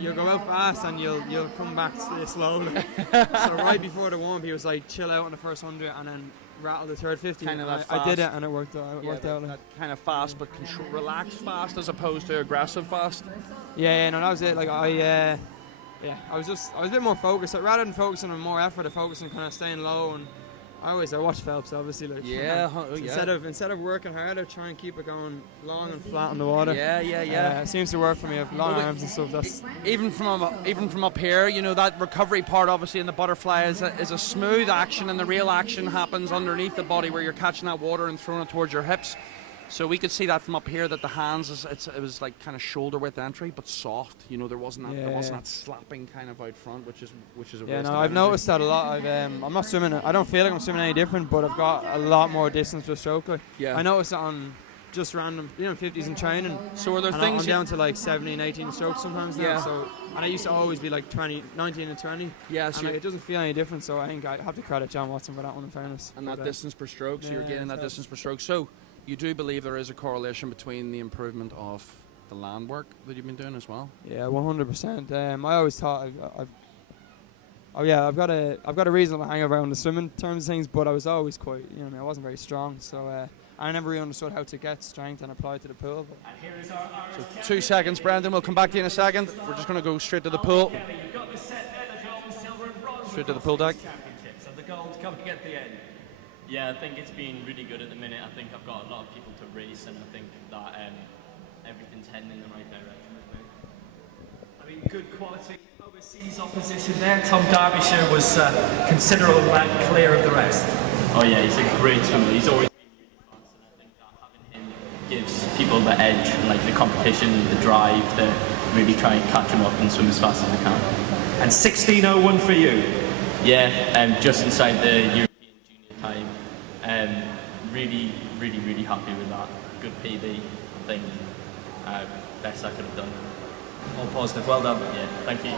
you'll go out fast and you'll come back slowly. So right before the warm-up, he was like, chill out on the first 100 and then rattle the third 50. Kind of I did it and it worked out. That kind of fast, but relaxed fast as opposed to aggressive fast. Yeah, no, that was it. Like I was a bit more focused. Like, rather than focusing on more effort, I focused on kind of staying low. And I watch Phelps, obviously. Like, instead of working harder, try and keep it going long and flat on the water. Yeah. It seems to work for me. I have long arms and stuff. That's even from up here, you know, that recovery part obviously in the butterfly is a smooth action, and the real action happens underneath the body where you're catching that water and throwing it towards your hips. So we could see that from up here, that the hands it was like kind of shoulder width entry, but soft. You know, there wasn't that slapping kind of out front, which is a waste of I've energy. noticed that a lot. I'm not swimming. I don't feel like I'm swimming any different, but I've got a lot more distance with stroke. Like, Yeah. I noticed it on just random, 50s in training. So are there And things I'm down to like 17, 18 strokes sometimes now. Yeah. So, and I used to always be like 19 and 20. Yeah, And so like, it doesn't feel any different. So I think I have to credit John Watson for that one, in fairness. and that But, distance per stroke, so you're yeah, gaining that so- distance per stroke. So you do believe there is a correlation between the improvement of the land work that you've been doing as well? Yeah, 100%. I always thought I've got a reasonable hang around the swimming terms of things, but I was always quite, I wasn't very strong. So I never really understood how to get strength and apply it to the pool. And here is our Irish 2 seconds, Brendan. We'll come back to you in a second. We're just going to go straight to the pool. Kelly. You've got the set there, the gold, silver and bronze. Straight to the pool deck. Championships, and the gold coming at the end. Yeah, I think it's been really good at the minute. I think I've got a lot of people to race, and I think that everything's heading in the right direction with me. I mean, good quality overseas opposition there. Tom Derbyshire was considerable amount clear of the rest. Oh yeah, he's a great swimmer. He's always been really fast, and I think that having him gives people the edge, like the competition, the drive to really try and catch him up and swim as fast as they can. And 16:01 for you. Yeah, just inside the European junior time. Really, really, really happy with that. Good PB, I think. Best I could have done. All positive. Well done. Yeah, thank you.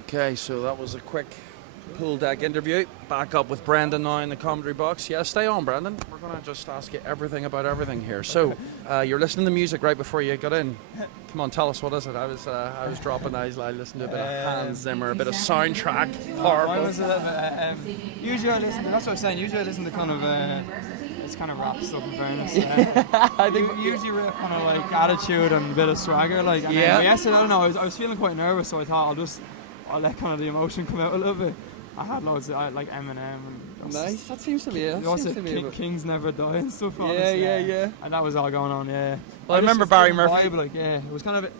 Okay, so that was a quick pool deck interview. Back up with Brendan now in the commentary box. Yeah, stay on, Brendan. We're going to just ask you everything about everything here. So, you're listening to music right before you got in. Come on, tell us, what is it? I was dropping eyes. I listened to a bit of Hans Zimmer, a bit of soundtrack. I Powerful. was usually I listen to, that's what I was saying, usually I listen to kind of it's kind of rap stuff, in fairness. I think usually real kind of like attitude and a bit of swagger, like. And Yeah. yesterday, I don't know, I was feeling quite nervous, so I thought I'll let kind of the emotion come out a little bit. I had loads of like Eminem and nice. That seems to be it. what's it, Kings Never Die and stuff. Yeah, honestly. yeah. And that was all going on, yeah. Well, I remember Barry Murphy. Vibe, like, yeah, it was kind of.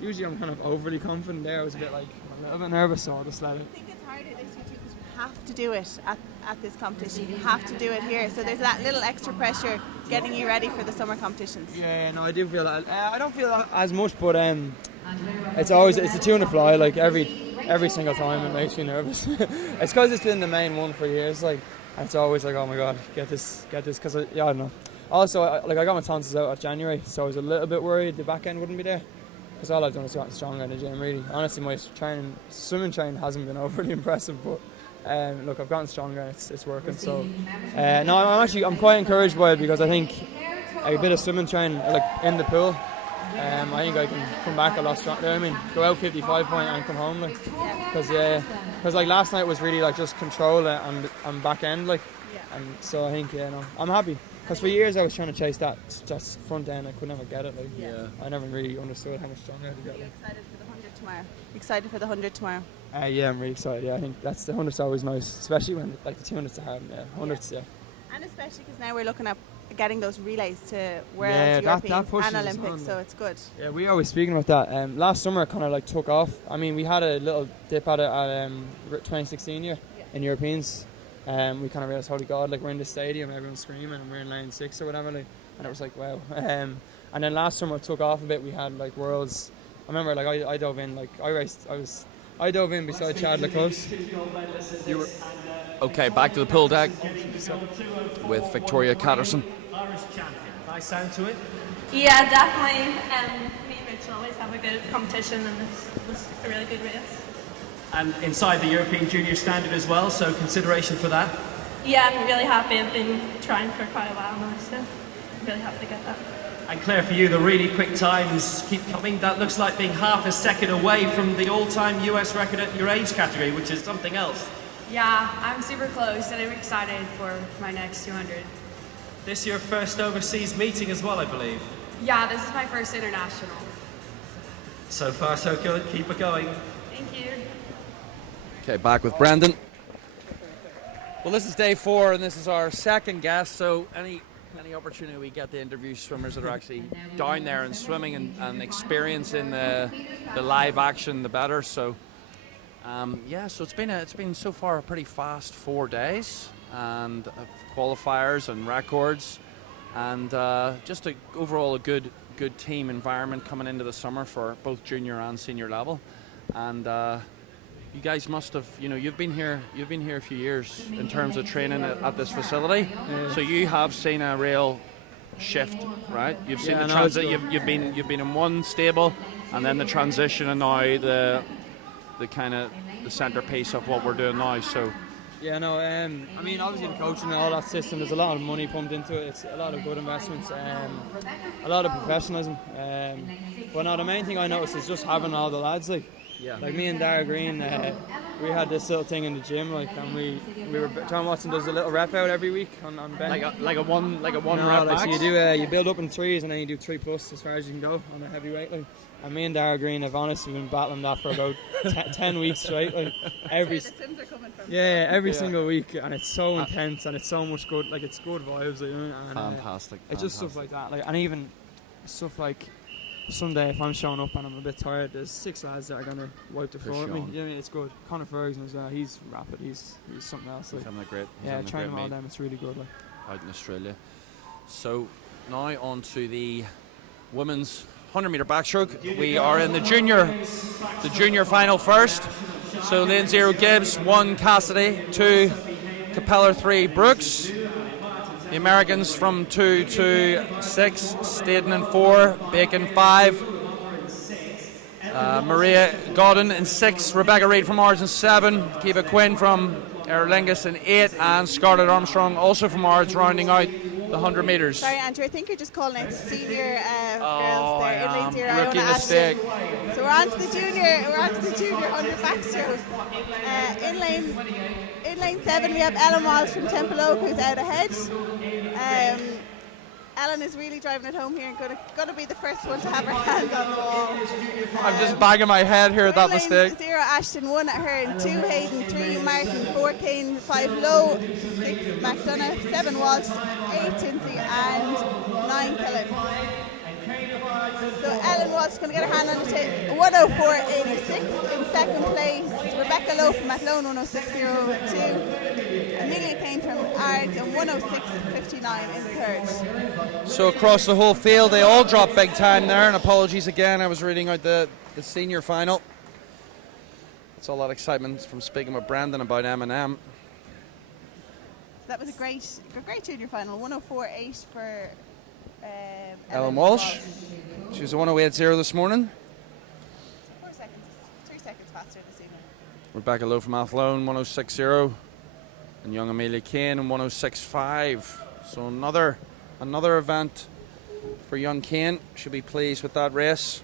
Usually I'm kind of overly confident there. I was a bit like a little bit nervous, so I just let it. I think it's harder this year too because you have to do it at this competition. You have to do it here. So there's that little extra pressure getting you ready for the summer competitions. Yeah, no, I do feel that. I don't feel that as much, but it's a tune to fly. Like every single time, it makes me nervous. It's because it's been the main one for years. Like, and it's always like, oh my god, get this. Because I don't know. Also, I got my tonsils out at January, so I was a little bit worried the back end wouldn't be there. Because all I've done is gotten stronger in the gym, really. Honestly, my swimming training hasn't been overly impressive, but look, I've gotten stronger and it's working. So, no, I'm quite encouraged by it because I think a bit of swimming training, like in the pool, I think I can come back a lot stronger. I mean, go out 55 point and come home, like. Because like last night was really like just control it and back end, like. And so I think, I'm happy. Because for years I was trying to chase that front end, I could never get it. Like, I never really understood how much stronger I had to get. Are you excited for the 100 tomorrow? Excited for the 100 tomorrow? Yeah, I'm really excited. Yeah, I think the 100's always nice, especially when like the 200's are hard. Yeah, 100's, yeah. And especially because now we're looking at getting those relays to Worlds, Yeah, that Europeans pushes and us Olympics, on. so it's good. Yeah, we always speaking about that. Last summer it kind of like took off. I mean, we had a little dip at it at 2016 year in Europeans. We kind of realised, holy God, like we're in the stadium, everyone's screaming, and we're in lane 6 or whatever, like, and it was like, wow. And then last summer it took off a bit. We had like Worlds. I remember, like I dove in, like I was I dove in beside Chad Lacoste. Okay, back to the pool deck with Victoria Catterson. Irish champion. Nice sound to it. Yeah, definitely. Me and Mitchell always have a good competition, and this was a really good race. And inside the European Junior standard as well, so consideration for that. Yeah, I'm really happy. I've been trying for quite a while now, so I'm really happy to get that. And Claire, for you, the really quick times keep coming. That looks like being half a second away from the all-time US record at your age category, which is something else. Yeah, I'm super close and I'm excited for my next 200. This your first overseas meeting as well, I believe. Yeah, this is my first international. So far, so good. Keep it going. Thank you. Okay, back with Brendan. Well, this is day 4, and this is our second guest. So, any opportunity we get to interview swimmers that are actually down there and swimming and experiencing the live action, the better. So, yeah. So it's been so far a pretty fast 4 days, and qualifiers and records, and just overall a good team environment coming into the summer for both junior and senior level, and. You guys must have, you've been here a few years in terms of training at this facility. So you have seen a real shift, right? You've seen the transition. You've been in one stable, and then the transition, and now the kind of the centerpiece of what we're doing now. So. Yeah, no, I mean, obviously the coaching and all that system, there's a lot of money pumped into it. It's a lot of good investments, a lot of professionalism. But no, the main thing I noticed is just having all the lads, like me and Dara Green, we had this little thing in the gym, and we were. Tom Watson does a little rep out every week on bench. Like a one rep max. So you build up in threes and then you do 3+ as far as you can go on a heavy weight. And me and Dara Green have honestly been battling that for about 10 weeks straight. Every That's where the Sims are coming from. every single week, and it's so intense and it's so much good. It's good vibes. And, Fantastic. It's just stuff like that. And even stuff like. Someday, if I'm showing up and I'm a bit tired, there's 6 lads that are going to wipe the floor with me. Yeah, I mean, it's good. Conor Ferguson as well, he's rapid, he's something else. He's having a great training all them, it's really good. Out in Australia. So, now on to the women's 100-metre backstroke. We are in the junior final first. So, Lane 0 Gibbs, 1 Cassidy, 2 Capella, 3 Brooks. The Americans from 2 to 6, Staden in 4, Bacon 5, Maria Godden in 6, Rebecca Reid from Ards in 7, Kiva Quinn from Aer Lingus in 8, and Scarlett Armstrong also from Ards rounding out the 100 metres. Sorry, Andrew, I think you're just calling out the senior girls there. Inlane 0, I rookie wanna ask mistake. you. So we're on to the junior 100 backstroke. In lane 7 we have Ellen Walsh from Temple Oak, who's out ahead. Ellen is really driving it home here and going to be the first one to have her hand on the wall. I'm just banging my head here at that mistake. 0 Ashton, 1 at her, and 2 Hayden, 3 Martin, 4 Kane, 5 Lowe, 6 McDonough, 7 Walsh, 8 Tinsey, and 9 Killen. So Ellen Walsh is going to get her hand on the tape. 104.86 in second place. Rebecca Lowe from Athlone, 106.02. Amelia Kane from Ards, and 106.59 in third. So across the whole field, they all dropped big time there, and apologies again, I was reading out the senior final. It's all that excitement from speaking with Brandon about M&M. That was a great junior final. 104.8 for Ellen Walsh. She was a 108.0 this morning. 3 seconds faster this evening. Rebecca Lowe from Athlone, 106.0. And young Amelia Kane in 106.5. So another event for young Kane. Should be pleased with that race.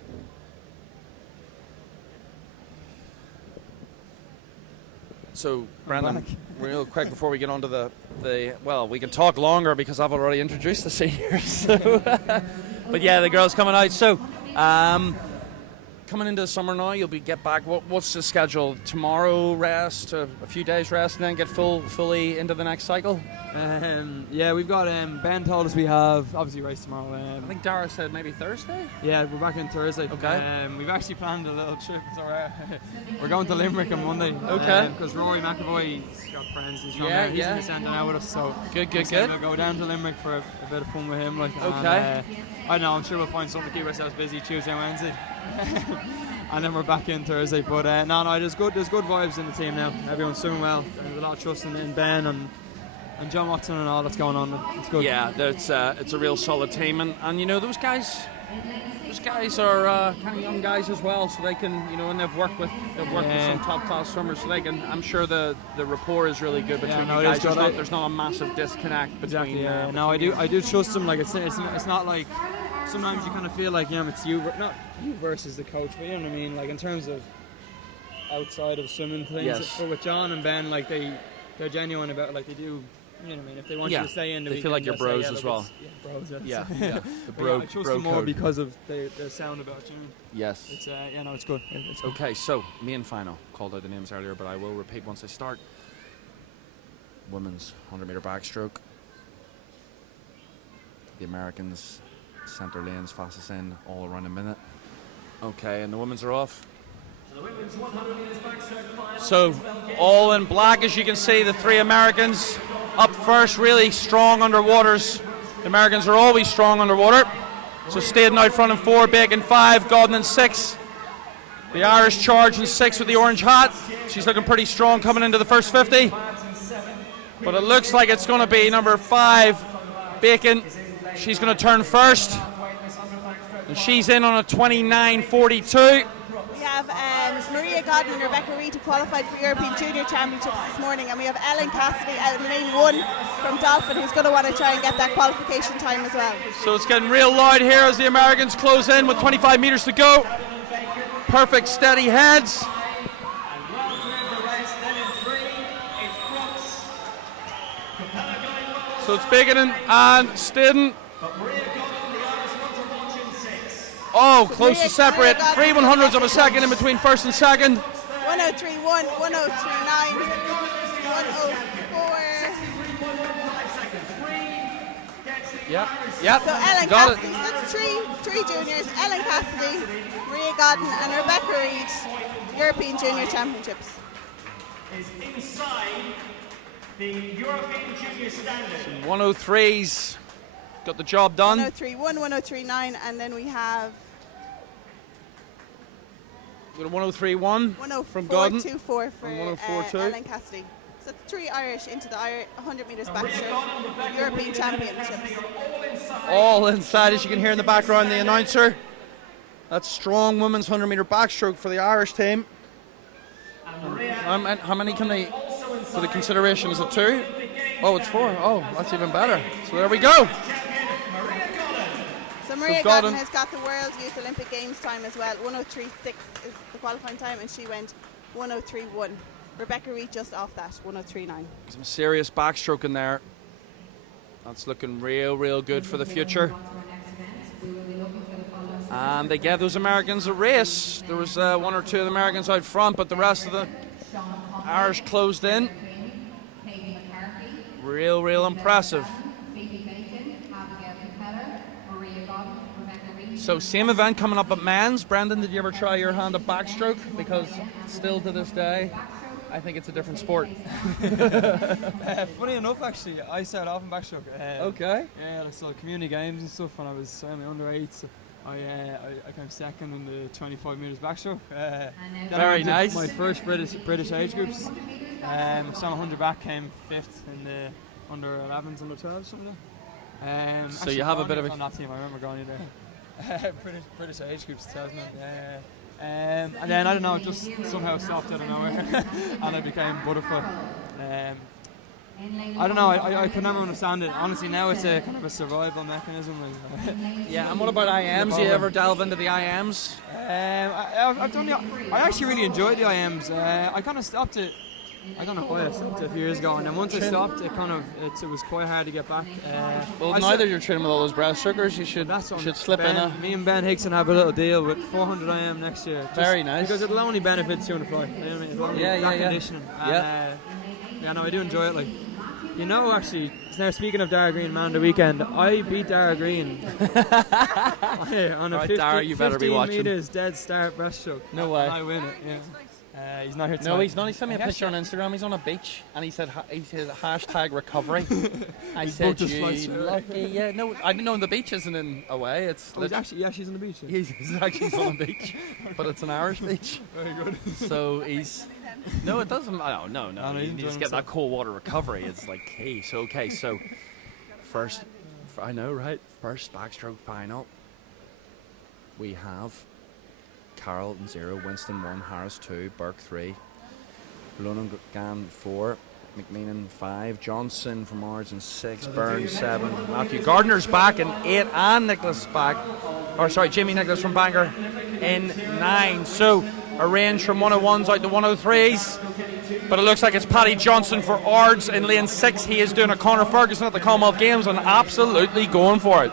So, Brandon, real quick before we get on to the well, we can talk longer because I've already introduced the seniors. So but yeah, the girls coming out. So, coming into the summer now, you'll get back. What's the schedule? Tomorrow rest, a few days rest, and then get fully into the next cycle? Yeah, we've got Ben told us we have obviously race tomorrow. I think Dara said maybe Thursday. Yeah, we're back in Thursday. Okay. We've actually planned a little trip. So we're going to Limerick on Monday. Okay. Because Rory McAvoy's got friends. He's from Yeah, He's yeah. in the centre now with us. So Good. We'll go down to Limerick for a bit of fun with him. Okay. And, I don't know. I'm sure we'll find something to keep ourselves busy Tuesday and Wednesday. and then we're back in Thursday. But no, there's good vibes in the team now. Everyone's swimming well. There's a lot of trust in Ben and John Watson and all that's going on. It's good. Yeah, it's a real solid team, and you know those guys are kind of young guys as well, so they can, you know, and they've worked with some top class swimmers, so they can. I'm sure the rapport is really good between you guys. There's not a massive disconnect between. Yeah, no, I do trust them. Like it's not like sometimes you kind of feel like it's you, not you versus the coach, but you know what I mean. Like in terms of outside of swimming things, yes. But with John and Ben, like they're genuine about it, like they do. You know what I mean? If they want you to stay in, they feel like you're bros as well. Bros. Yeah. The bro. I trust them more because of their sound about you. Yes. It's it's good. It's good. Okay, so main final. Called out the names earlier, but I will repeat once I start. Women's 100-meter backstroke. The Americans center lanes, fastest in, all around a minute. Okay, and the women's are off. So all in black, as you can see, the three Americans up first, really strong underwaters. The Americans are always strong underwater. So Staden out front in 4, Bacon 5, Godden in 6. The Irish charge in 6 with the orange hat. She's looking pretty strong coming into the first 50. But it looks like it's going to be number 5, Bacon. She's going to turn first. And she's in on a 29.42. We have Maria Godden and Rebecca Reid who qualified for European Junior Championships this morning, and we have Ellen Cassidy out in lane 1 from Dolphin, who's going to want to try and get that qualification time as well. So it's getting real loud here as the Americans close in with 25 metres to go. Perfect steady heads. So it's Bacon and Staden. Oh, close to separate. 3 100ths of a second in between first and second. 103.1, 103.9, 104. Yep. So Ellen Cassidy, so that's three juniors, Ellen Cassidy, Maria Godden and Rebecca Reid, European Junior Championships. Is inside the European Junior standard. 103s got the job done. 103.1, 103.9, and then we have 103.1 from Godden. 104.24 for 104.2. Ellen Cassidy. So that's 3 Irish into the 100 metres backstroke European Championships. All inside, as you can hear in the background, the announcer. That's strong women's 100-metre backstroke for the Irish team. How many can they, for the consideration, is it 2? Oh, it's 4. Oh, that's even better. So there we go. So Maria Godden has got the World Youth Olympic Games time as well. 103.6 is the qualifying time, and she went 103.1. Rebecca Reid just off that, 103.9. Some serious backstroke in there. That's looking real good for the future. And they gave those Americans a race. There was 1 or 2 of the Americans out front, but the rest of the Irish closed in. Real impressive. So same event coming up at men's. Brendan, did you ever try your hand at backstroke? Because still to this day, I think it's a different sport. Funny enough, actually, I started off in backstroke. Okay. Yeah, I saw community games and stuff when I was under 8. So I came second in the 25 metres backstroke. Very nice. My first British age groups. So 100 back came 5th in the under 11s, under 12s, something like that. So you have a bit of a... on that team, I remember going in there. British age groups, 2000. And then I don't know, just somehow stopped out of nowhere, and I became butterfly. I don't know, I could never understand it. Honestly, now it's a kind of a survival mechanism. Yeah, and what about IMs? You ever delve into the IMs? I've done I actually really enjoyed the IMs. I kind of stopped it. I don't know why I stopped it a few years ago, and then once I stopped, it was quite hard to get back. Well, now that you're training with all those breaststrokers, you should slip in. Me and Ben Hickson have a little deal with 400 IM next year. Very nice. Because it'll only benefit you on the fly. You know what I mean? It'll only conditioning. Yeah, no, I do enjoy it. Like, you know, actually, now speaking of Dara Green, man, the weekend, I beat Dara Green on a 15 metres dead start breaststroke. No way. I win it, yeah. He's not here tonight. No, he's not. He sent me a picture on Instagram. He's on a beach, and he said hashtag recovery. I said, you lucky. Yeah, no, I didn't know the beach isn't in away. It's he's actually, she's on the beach. Yeah. He's actually on the beach, but it's an Irish beach. Very good. So he's. No, it doesn't. Oh, no. You just get that cold water recovery. It's like key. So okay, so first, I know, right? First backstroke final. We have Carrollton 0, Winston 1, Harris 2, Burke 3, Lonergan 4, McMenan 5, Johnson from Origin 6, Burns 7, Matthew Gardner's back in 8, and Nicholas back. Jimmy Nicholas from Bangor in 9. So a range from 101s out to 103s. But it looks like it's Paddy Johnson for Ards in lane 6. He is doing a Conor Ferguson at the Commonwealth Games and absolutely going for it.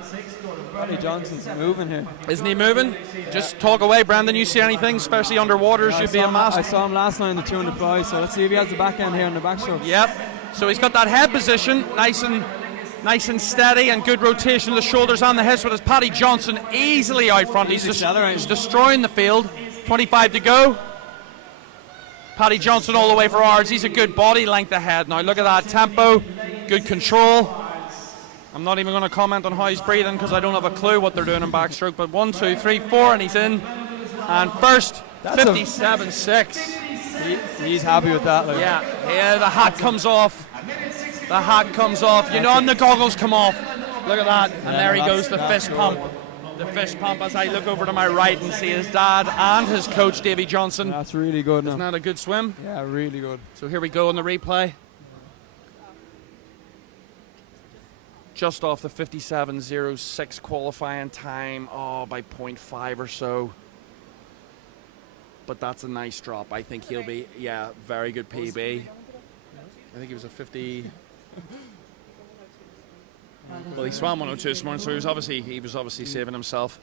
Paddy Johnson's moving here. Isn't he moving? Just talk away, Brendan. You see anything, especially underwater? Should be a must. I saw him last night in the 200 fly, so let's see if he has the back end here on the backstroke. Yep. So he's got that head position, nice and steady, and good rotation of the shoulders and the hips. But it's Paddy Johnson easily out front. He's destroying the field. 25 to go. Paddy Johnson all the way for Ards. He's a good body length ahead. Now look at that tempo, good control. I'm not even going to comment on how he's breathing because I don't have a clue what they're doing in backstroke. But 1, 2, 3, 4, and he's in. And first, 57.6. He's happy with that. Like. Yeah, the hat comes off. The hat comes off. You know, and the goggles come off. Look at that. And there he goes, the fist pump. The fist pump as I look over to my right and see his dad and his coach, Davy Johnson. That's really good. Isn't that a good swim? Yeah, really good. So here we go on the replay. Just off the 57.06 qualifying time, by 0.5 or so. But that's a nice drop. I think he'll be, very good PB. I think he was a 50. Well, he swam 102 this morning, so he was obviously saving himself.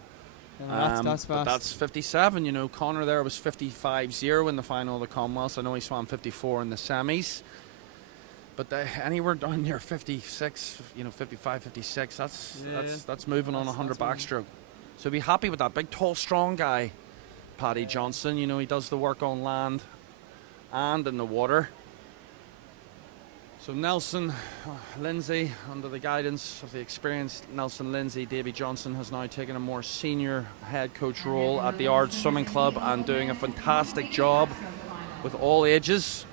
That's fast. But that's 57. You know, Conor there was 55.0 in the final of the Commonwealth. I know he swam 54 in the semis. But anywhere down near 56, 55, 56, that's moving on 100 backstroke. So be happy with that. Big, tall, strong guy, Paddy Johnson. You know, he does the work on land and in the water. So Nelson Lindsay, under the guidance of the experienced Nelson Lindsay, Davy Johnson has now taken a more senior head coach role at the Ards Swimming Club and doing a fantastic job with all ages.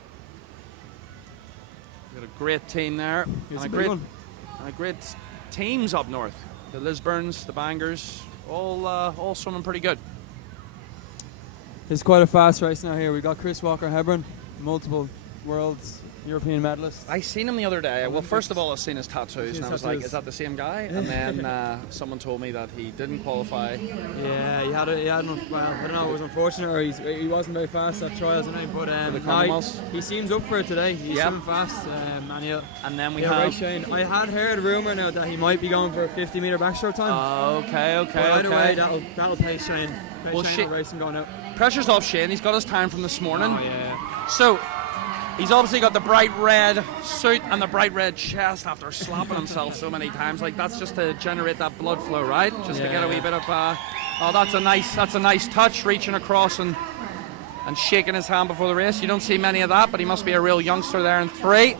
Got a great team there, and great teams up north. The Lisburns, the Bangors, all swimming pretty good. It's quite a fast race now here. We got Chris Walker-Hebron, multiple worlds European medalist. I seen him the other day. Well, first of all, I seen his tattoos, and I was like, "Is that the same guy?" And then someone told me that he didn't qualify. Yeah, he had enough. Well, I don't know. It was unfortunate, or he wasn't very fast at trials, but he seems up for it today. He's swimming fast, and then we have Shane. I had heard a rumor now that he might be going for a 50-meter backstroke time. Oh, okay. But either way, that'll pay Shane. Shane racing going out. Pressure's off Shane. He's got his time from this morning. Oh yeah. So. He's obviously got the bright red suit and the bright red chest after slapping himself so many times. Like, that's just to generate that blood flow, right? Just to get a wee bit of. That's a nice touch, reaching across and shaking his hand before the race. You don't see many of that, but he must be a real youngster there in 3.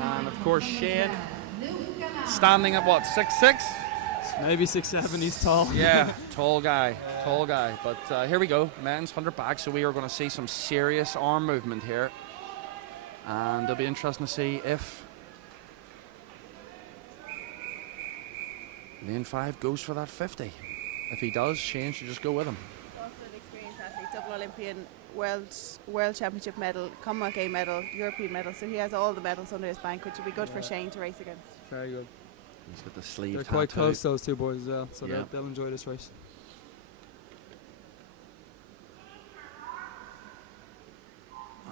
And of course Shane, standing at what, 6'6"? Maybe 6'7". He's tall. Yeah, tall guy. But here we go, men's 100 back. So we are going to see some serious arm movement here, and it'll be interesting to see if lane 5 goes for that 50. If he does, Shane should just go with him. He's also an experienced athlete, double Olympian, World Championship medal, Commonwealth Game medal, European medal. So he has all the medals under his bank, which would be good for Shane to race against. Very good. He's got the sleeve. They're quite close, those two boys as well, so they'll enjoy this race.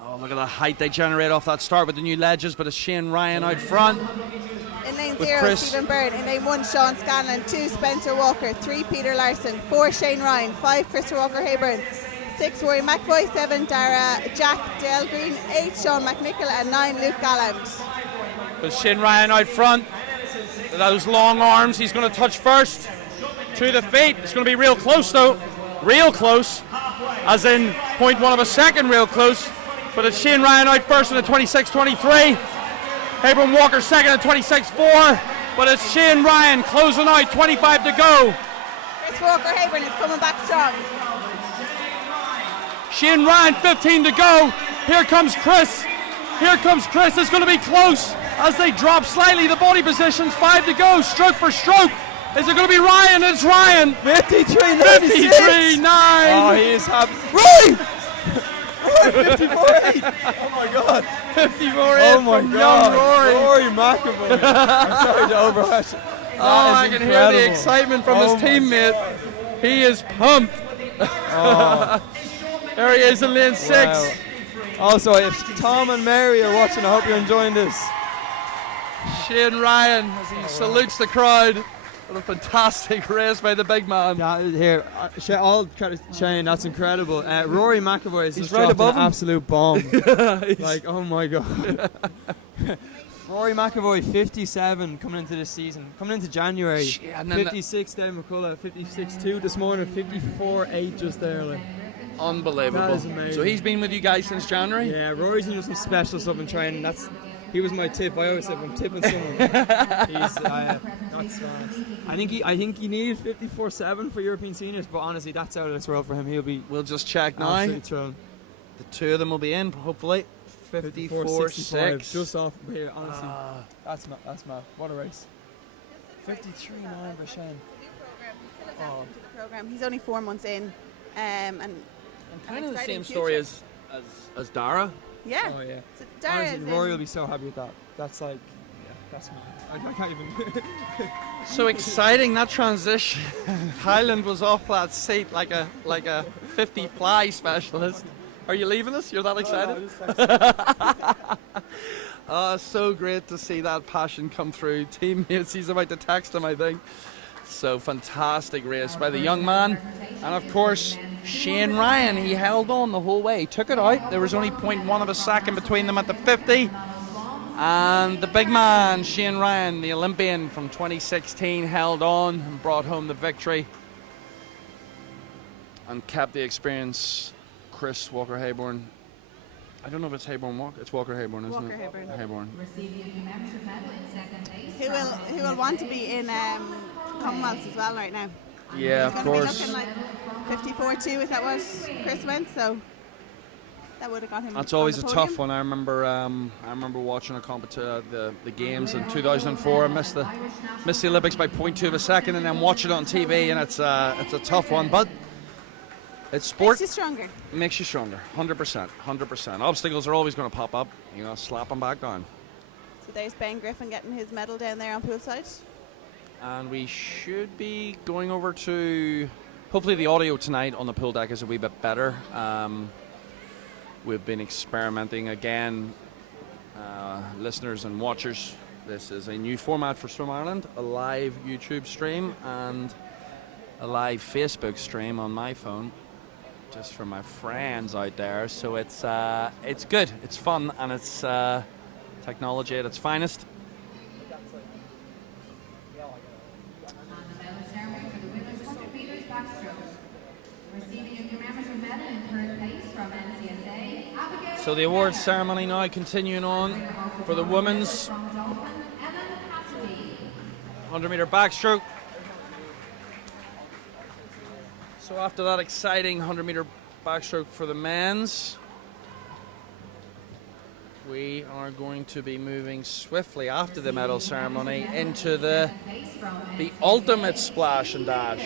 Oh, look at the height they generate off that start with the new ledges, but it's Shane Ryan out front. In lane 0, Stephen Byrne. In lane 1, Sean Scanlon. 2, Spencer Walker. 3, Peter Larson. 4, Shane Ryan. 5, Christopher Walker-Hayburn. 6, Rory McVoy. 7, Jack Delgreen. 8, Sean McNichol. And 9, Luke Gallant. But Shane Ryan out front. Those long arms, he's going to touch first to the feet. It's going to be real close though, real close. as in 0.1 of a second real close. But it's Shane Ryan out first in the 26.23. Hayburn Walker second at 26.4. But it's Shane Ryan closing out, 25 to go. Chris Walker Hayburn is coming back strong. Shane Ryan, 15 to go. Here comes Chris. Here comes Chris. It's going to be close as they drop slightly the body positions. 5 to go, stroke for stroke. Is it going to be Ryan? It's Ryan. 53.96. 53.9. Oh, he is happy. Roy! 54.8. Oh my God. 54.8 Oh my from God. young Rory. Rory McAvoy. I'm sorry to overrush it. Oh, I can hear the excitement from his teammate. He is pumped. Oh. There he is in lane 6. Wow. Also, if Tom and Mary are watching, I hope you're enjoying this. Shane Ryan as he salutes the crowd. What a fantastic race by the big man. Here, all credit to Shane, that's incredible. Rory McAvoy is He's just right dropped above an him. absolute bomb. Like, oh my God. Rory McAvoy, 57 coming into this season. Coming into January. Yeah, and then 56 Dave McCullough, 56.2 this morning, 54.8 just there. Like. Unbelievable. That is amazing. So he's been with you guys since January? Yeah, Rory's doing some special stuff in training. He was my tip. I always said if I'm tipping someone, he's that's fast. I think he needed 54.7 for European seniors, but honestly, that's out of this world for him. We'll just check now. Absolutely thrown. The two of them will be in, hopefully. 54.6. Just off here, honestly. That's mad. What a race. 53.9 for Shane. Oh. The program. He's only 4 months in, and kind of the same future. story as Dara. Yeah. Oh yeah. So Dara Honestly, is Rory in- will be so happy with that. That's like, yeah, that's mad. I can't even. So exciting, that transition. Highland was off that seat like a 50 fly specialist. Are you leaving us? You're that excited? Oh, so great to see that passion come through. Teammates, he's about to text him, I think. So fantastic race by the young man. And of course, Shane Ryan, he held on the whole way. He took it out. There was only 0.1 of a second between them at the 50. And the big man, Shane Ryan, the Olympian from 2016, held on and brought home the victory. And kept the experience. Chris Walker Hayburn. I don't know if it's Hayburn Walker. It's Walker Hayburn, isn't Walker it? Hayburn. Hayburn. Who will want to be in Commonwealths as well right now. Yeah, He's of gonna course. be looking like 54.2 if that was Chris went, so that would have got him. That's on always the a podium. tough one. I remember watching a the games in 2004. I missed the Olympics by 0.2 of a second, and then watching it on TV, and it's a tough one. But it's sport. Makes you stronger. Makes you stronger. 100%. 100%. Obstacles are always going to pop up. You know, slap them back down. So there's Ben Griffin getting his medal down there on poolside. And we should be going over to, hopefully the audio tonight on the pool deck is a wee bit better. We've been experimenting again, listeners and watchers. This is a new format for Swim Ireland, a live YouTube stream and a live Facebook stream on my phone, just for my friends out there. So it's good, it's fun, and it's technology at its finest. So the awards ceremony now continuing on for the women's 100-meter backstroke. So after that exciting 100-meter backstroke for the men's, we are going to be moving swiftly after the medal ceremony into the ultimate splash and dash,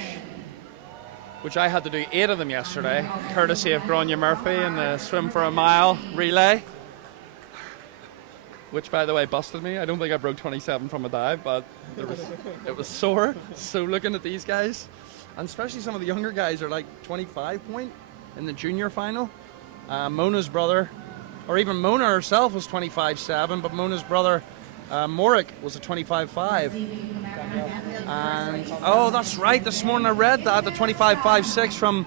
which I had to do 8 of them yesterday, courtesy of Grania Murphy in the swim for a mile relay, which, by the way, busted me. I don't think I broke 27 from a dive, but it was sore. So looking at these guys, and especially some of the younger guys are like 25 point in the junior final. Mona's brother, or even Mona herself was 25.7, but Mona's brother, Morik, was a 25.5. And oh, that's right, this morning I read that, the 25.56 from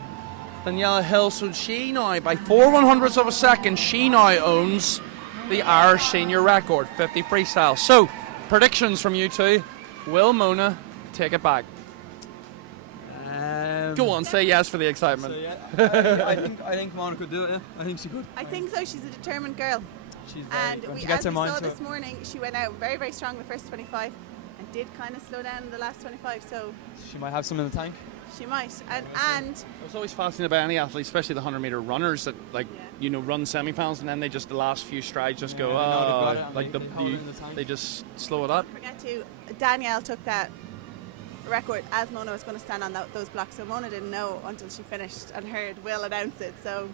Daniela Hill. So she now, by 4/100ths of a second, she now owns the Irish senior record, 50 freestyle. So, predictions from you two. Will Mona take it back? Go on, say yes for the excitement. So, yeah, I think Mona could do it. Yeah, I think she could. I think so. She's a determined girl. She's And when we, she as gets her we mind saw to this it. morning, she went out very, very strong the first 25 and did kind of slow down in the last 25. So She might have some in the tank. she might. And I was always fascinated by any athlete, especially the 100-meter runners that, like, run semi-finals and then they just the last few strides just go, Yeah, I know they've got it, and like they hold it in the tank. they just slow it up. forget to, Danielle took that record as Mona was going to stand on those blocks. So Mona didn't know until she finished and heard Will announce it. So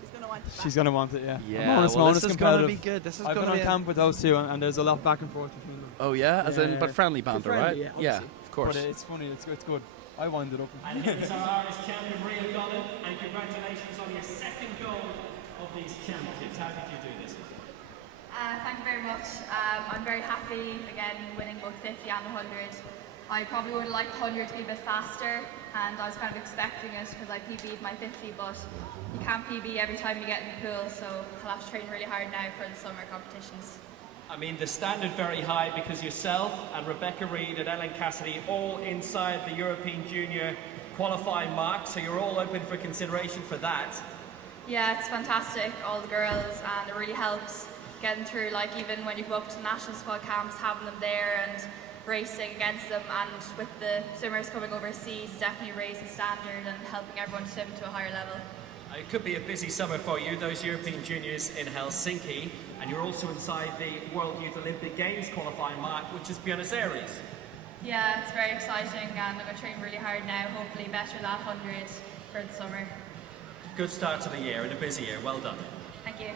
she's going to want it back. She's going to want it, yeah. Yeah, Mona's this is going to competitive. be good. This is I've going been to on be camp with those two, and there's a lot back and forth between them. Oh yeah, as in, Yeah. but friendly banter, Friendly, right? yeah, Yeah, obviously. of course. But it's funny, it's good. I wound it up. And here is our Irish champion, Maria Gollin, and congratulations on your second goal of these championships. How did you do this? Thank you very much. I'm very happy again winning both 50 and 100. I probably would have liked 100 to be a bit faster, and I was kind of expecting it because I PB'd my 50, but you can't PB every time you get in the pool, so I'll have to train really hard now for the summer competitions. I mean, the standard very high because yourself and Rebecca Reid and Ellen Cassidy all inside the European Junior qualifying mark, so you're all open for consideration for that. Yeah, it's fantastic, all the girls, and it really helps getting through, like even when you go up to national squad camps, having them there and racing against them, and with the swimmers coming overseas, definitely raise the standard and helping everyone swim to a higher level. It could be a busy summer for you, those European Juniors in Helsinki, and you're also inside the World Youth Olympic Games qualifying mark, which is Buenos Aires. Yeah, it's very exciting, and I'm going to train really hard now, hopefully better that 100 for the summer. Good start to the year and a busy year, well done. Thank you.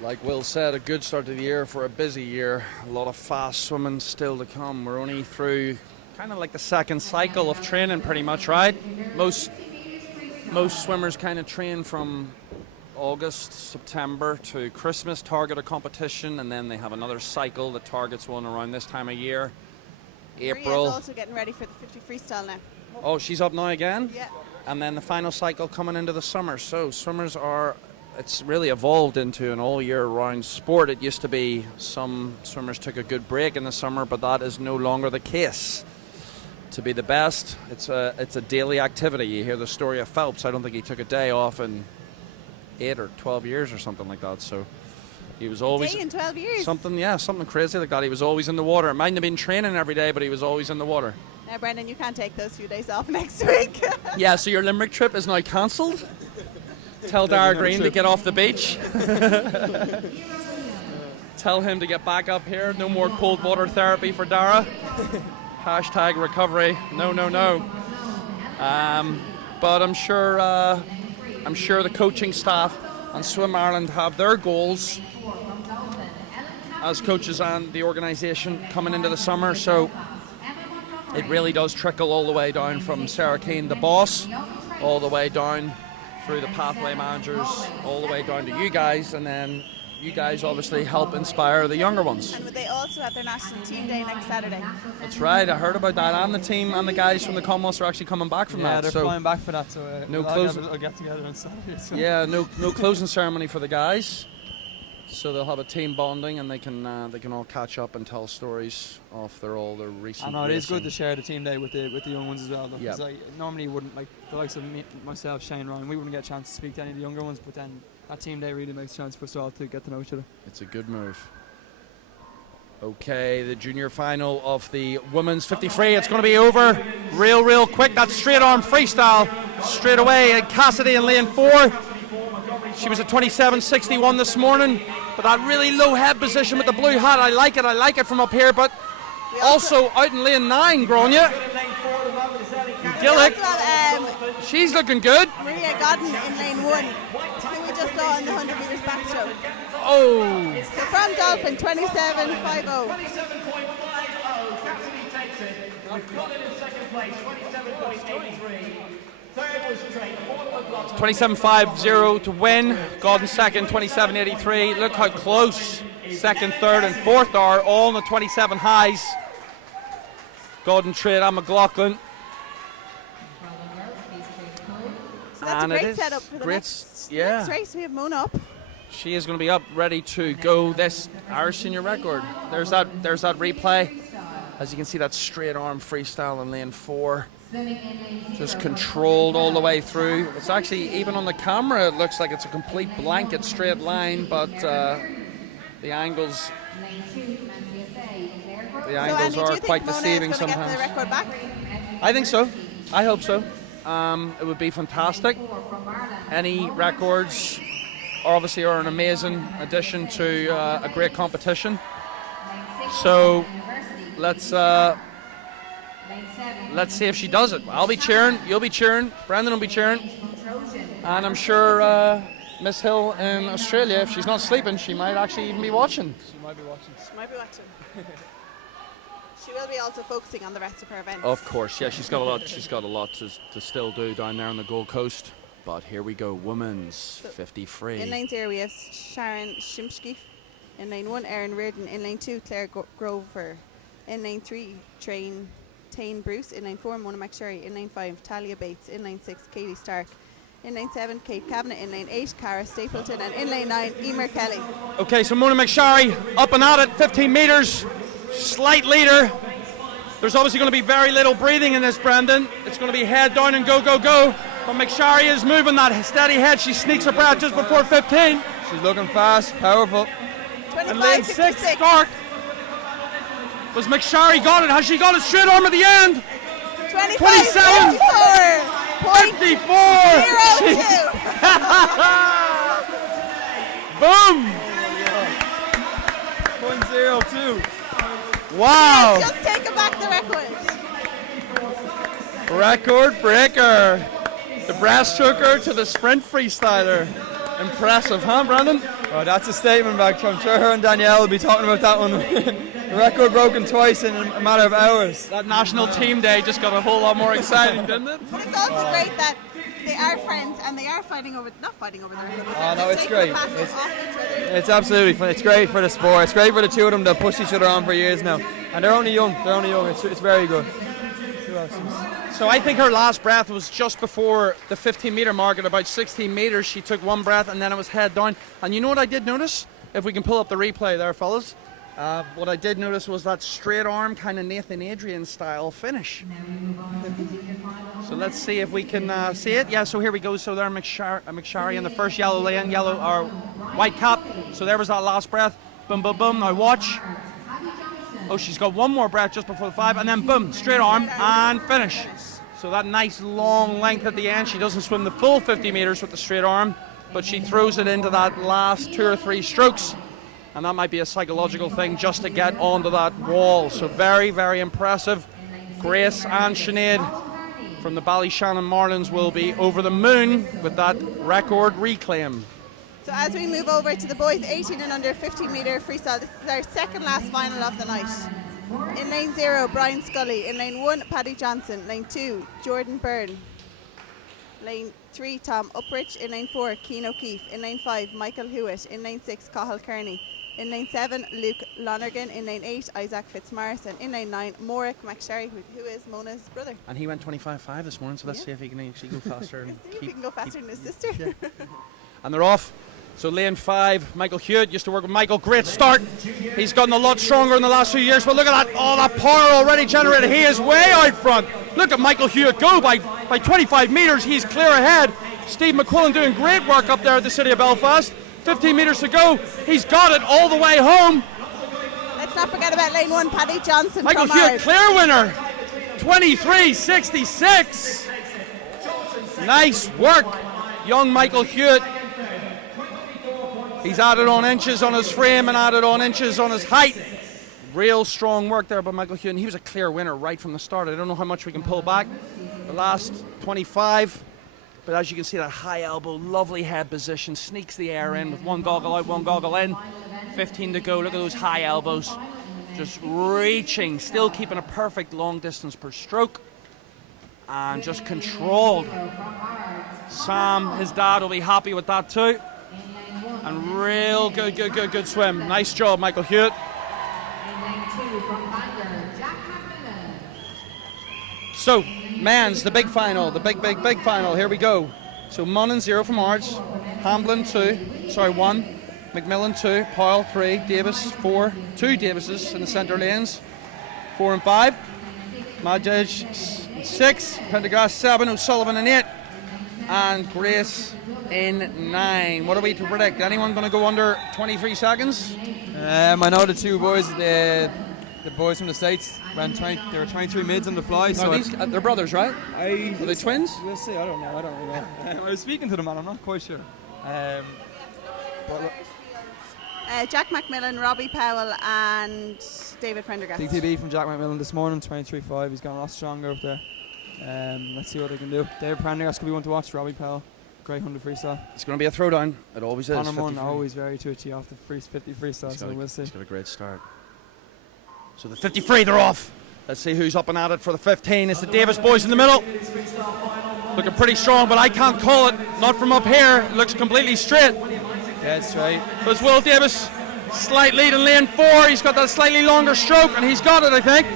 Like Will said, a good start to the year for a busy year. A lot of fast swimming still to come. We're only through kind of like the second cycle of training pretty much, right? Most swimmers kind of train from August, September to Christmas, target a competition, and then they have another cycle that targets one around this time of year. April. Maria's also getting ready for the 50 freestyle now. Oh, she's up now again? Yeah. And then the final cycle coming into the summer. So swimmers are, it's really evolved into an all year round sport. It used to be some swimmers took a good break in the summer, but that is no longer the case. To be the best, it's a daily activity. You hear the story of Phelps. I don't think he took a day off in 8 or 12 years or something like that. So he was always Day in 12 years. something crazy like that. He was always in the water. It mightn't have been training every day, but he was always in the water. Now, Brendan, you can't take those few days off next week. Yeah, so your Limerick trip is now cancelled. Tell Dara Green to get off the beach. Tell him to get back up here. No more cold water therapy for Dara. Hashtag recovery. No. But I'm sure the coaching staff and Swim Ireland have their goals as coaches and the organisation coming into the summer. So it really does trickle all the way down from Sarah Keane, the boss, all the way down through the pathway managers, all the way down to you guys, and then you guys obviously help inspire the younger ones. And they also have their national team day next Saturday. That's right, I heard about that, and the team and the guys from the Commonwealth are actually coming back from that. Yeah, they're so flying back for that, so no we'll closing. I'll get together on Saturday. So. Yeah, no closing ceremony for the guys. So they'll have a team bonding, and they can all catch up and tell stories of all their recent. I know it is good racing. to share the team day with the young ones as well. Yeah. Because normally you wouldn't, like the likes of me, myself, Shane, Ryan, we wouldn't get a chance to speak to any of the younger ones. But then that team day really makes a chance for us all to get to know each other. It's a good move. Okay, the junior final of the women's 50 free. It's going to be over real quick. That's straight on freestyle straight away. And Cassidy in lane 4. She was at 27.61 this morning, but that really low head position with the blue hat, I like it from up here, but also out in lane 9, Grania. Gillick, she's looking good. Maria Godden in lane 1, who we just saw in the 100 metres backstroke. Oh! So from Dolphin, 27.50. 27.50 to win. Gordon second, 27.83. Look how close second, third, and fourth are, all in the 27 highs. Gordon Trade and McLaughlin. So that's And a it great is setup for the great, next yeah. race. We have Mona up. She is going to be up, ready to go this Irish senior record. There's that replay. As you can see, that straight arm freestyle in lane 4. Just controlled all the way through. It's actually, even on the camera, it looks like it's a complete blanket straight line, but the angles are quite deceiving sometimes. Get the record back? I think so. I hope so. It would be fantastic. Any records obviously are an amazing addition to a great competition. So let's see if she does it. I'll be cheering, you'll be cheering, Brendan will be cheering, and I'm sure Miss Hill in Australia, if she's not sleeping, she might actually even be watching. She might be watching. She will be also focusing on the rest of her events. Of course, yeah, she's got a lot to still do down there on the Gold Coast. But here we go, women's 50 free. In lane 0 we have Sharon Shimshki. In lane 1, Erin Reardon. In lane 2, Claire Grover. In lane 3, Tane Bruce. In lane 4, Mona McSherry. In lane 5, Talia Bates. In lane 6, Katie Stark. In lane 7, Kate Kavanagh. In lane 8, Cara Stapleton. And in lane 9, Emer Kelly. Okay, so Mona McSherry up and at it, 15 metres, slight leader. There's obviously going to be very little breathing in this, Brendan. It's going to be head down and go, go, go. But McSherry is moving that steady head. She sneaks her breath just before 15. She's looking fast, powerful. 25, and lane 6, 66. Stark. Was McSherry got it? Has she got it straight arm at the end? 25, 27. 54. 54. Boom. 0.02. Wow. Just taken back the record. Record breaker. The breaststroker to the sprint freestyler. Impressive, huh, Brandon? Oh, that's a statement back. I'm sure her and Danielle will be talking about that one. The record broken twice in a matter of hours. That national team day just got a whole lot more exciting, didn't it? But it's also great that they are friends and they are not fighting over the record. Oh no, it's great. It's absolutely fun. It's great for the sport. It's great for the two of them that push each other on for years now. And they're only young. It's very good. So I think her last breath was just before the 15-metre mark at about 16 metres. She took one breath and then it was head down. And you know what I did notice? If we can pull up the replay there, fellas. What I did notice was that straight arm kind of Nathan Adrian style finish. So let's see if we can see it. Yeah, so here we go. So there McSherry in the first yellow lane, or white cap. So there was that last breath. Boom, boom, boom. Now watch. Oh, she's got one more breath just before the 5, and then boom, straight arm and finish. So that nice long length at the end. She doesn't swim the full 50 metres with the straight arm, but she throws it into that last 2 or 3 strokes. And that might be a psychological thing just to get onto that wall. So very, very impressive. Grace and Sinead from the Ballyshannon Marlins will be over the moon with that record reclaim. So as we move over to the boys 18 and under 15-metre freestyle, this is our second last final of the night. In lane 0, Brian Scully. In lane 1, Paddy Johnson. Lane 2, Jordan Byrne. Lane 3, Tom Uprich. In lane 4, Keane O'Keefe. In lane 5, Michael Hewitt. In lane 6, Cathal Kearney. In lane 7, Luke Lonergan. In lane 8, Isaac Fitzmaurice. And in lane 9, Morrick McSherry, who is Mona's brother. And he went 25.5 this morning, so let's see if he can actually go faster. And see if he can go faster than his sister. Yeah. And they're off. So lane 5, Michael Hewitt used to work with Michael. Great start. He's gotten a lot stronger in the last few years, but look at that. Oh, that power already generated. He is way out front. Look at Michael Hewitt go by 25 metres. He's clear ahead. Steve McQuillan doing great work up there at the City of Belfast. 15 metres to go. He's got it all the way home. Let's not forget about lane 1, Paddy Johnson. Michael Hewitt, clear winner. 23.66. Nice work, young Michael Hewitt. He's added on inches on his frame and added on inches on his height. Real strong work there by Michael Hewitt. And he was a clear winner right from the start. I don't know how much we can pull back. The last 25. But as you can see, that high elbow, lovely head position, sneaks the air in with one goggle out, one goggle in. 15 to go. Look at those high elbows. Just reaching, still keeping a perfect long distance per stroke. And just controlled. Sam, his dad, will be happy with that too. And real good swim. Nice job, Michael Hewitt. So, men's, the big final, the big final. Here we go. So, Munn 0 from Ards, Hamblin 1, McMillan 2, Powell 3, Davis 4, 2 Davises in the centre lanes. 4 and 5. Madej 6. Pendergast 7. O'Sullivan in 8. And Grace in 9. What are we to predict? Anyone going to go under 23 seconds? I know the two boys, the boys from the States, ran 20. There were 23 mids on the fly. No, So they're brothers, right? Are they twins? We'll see. I don't really know. I was speaking to them, and I'm not quite sure. Jack McMillan, Robbie Powell, and David Prendergast. DTB from Jack McMillan this morning, 23.5. He's gotten a lot stronger up there. Let's see what they can do. David Prendergast could be one to watch. Robbie Powell, great 100 freestyle. It's going to be a throwdown. It always is. Connor Munn, always very twitchy off the 50 freestyle, so we'll see. He's got a great start. So the 53, they're off. Let's see who's up and at it for the 15. It's the Davis boys in the middle. Looking pretty strong, but I can't call it. Not from up here. It looks completely straight. Yeah, it's straight. But it's Will Davis, slight lead in lane 4. He's got that slightly longer stroke, and he's got it, I think.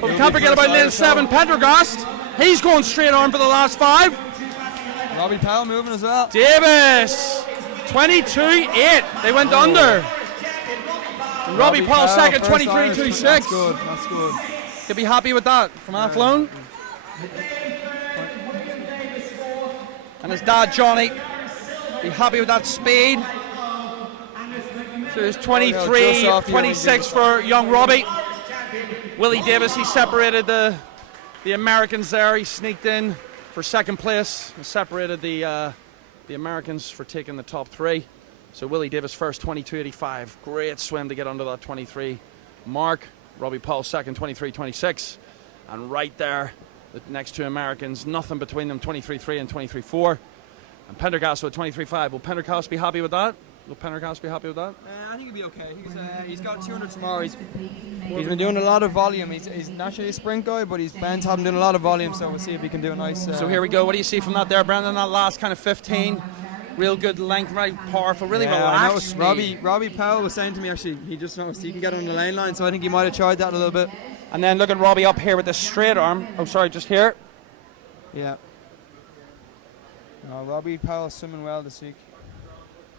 But we can't forget about lane 7, Pendergast. He's going straight on for the last 5. Robbie Powell moving as well. Davis, 22.8. They went under. And Robbie Powell second, 23.26. That's good. That's good. You'll be happy with that from Athlone. And his dad, Johnny, be happy with that speed. So there's 23, 26 for young Robbie. Willie Davis, he separated the Americans there. He sneaked in for second place and separated the Americans for taking the top 3. So Willie Davis first, 22.85. Great swim to get under that 23 mark. Robbie Powell second, 23.26. And right there, the next 2 Americans, nothing between them, 23.3 and 23.4. And Pendergast with 23.5. Will Pendergast be happy with that? I think he'll be okay. He's got 200 tomorrow. He's been doing a lot of volume. He's naturally a sprint guy, but Ben's having done a lot of volume, so we'll see if he can do a nice... So here we go. What do you see from that there, Brendan? That last kind of 15. Real good length, very powerful, really relaxed. Robbie Powell was saying to me, actually, he just noticed he can get on the lane line, so I think he might have tried that a little bit. And then look at Robbie up here with the straight arm. Oh, sorry, just here. Yeah. No, Robbie Powell swimming well this week.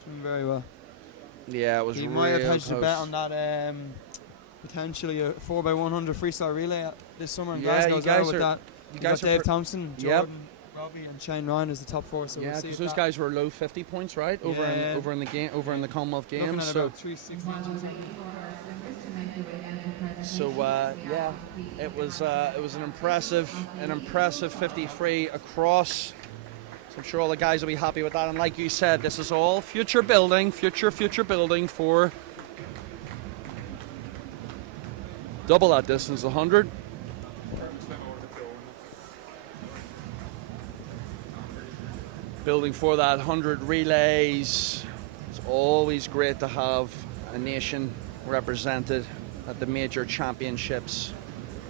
Swimming very well. Yeah, it was he real might have hedged close. a bet on that potentially a 4x100 freestyle relay this summer in Yeah, Glasgow. you guys with are. that. You guys got are Dave Thompson, Jordan, Yep. Robbie, and Shane Ryan as the top 4. So Yeah, we'll see because if those guys were low 50 points, right? Over in the game, over in the Commonwealth looking Games. at So, about 360. yeah, it was an impressive 53 across. So I'm sure all the guys will be happy with that. And like you said, this is all future building for double that distance, 100. Building for that 100 relays. It's always great to have a nation represented at the major championships.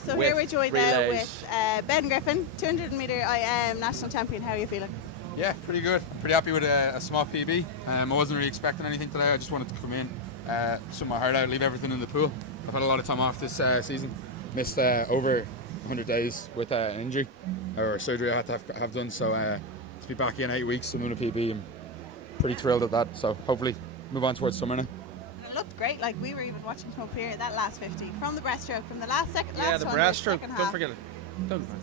So here we're joined now with Ben Griffin, 200 metre IM national champion. How are you feeling? Yeah, pretty good. Pretty happy with a small PB. I wasn't really expecting anything today. I just wanted to come in, swim my heart out, leave everything in the pool. I've had a lot of time off this season. Missed over 100 days with an injury or surgery I had to have done. So to be back in 8 weeks swimming a PB, I'm pretty thrilled at that. So hopefully move on towards summer now. It looked great. Like we were even watching from up here that last 50 from the breaststroke, from the last second. Yeah, the breaststroke. Don't forget it.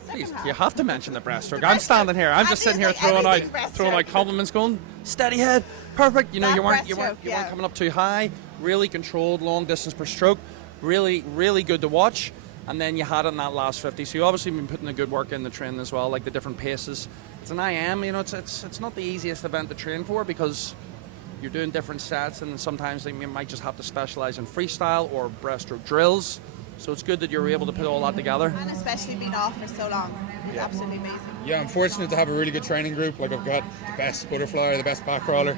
Please, half. you have to mention the breaststroke. I'm standing here. I'm just sitting here throwing out compliments, going steady head, perfect. You know, That you weren't breaststroke, coming up too high. Really controlled, long distance per stroke. Really good to watch. And then you had it in that last 50. So you obviously been putting the good work in the training as well, like the different paces. It's an IM. You know, it's not the easiest event to train for because you're doing different sets, and sometimes you might just have to specialize in freestyle or breaststroke drills. So it's good that you're able to put all that together. And especially being off for so long. It's absolutely amazing. Yeah, I'm fortunate to have a really good training group. Like I've got the best butterflyer, the best back crawler,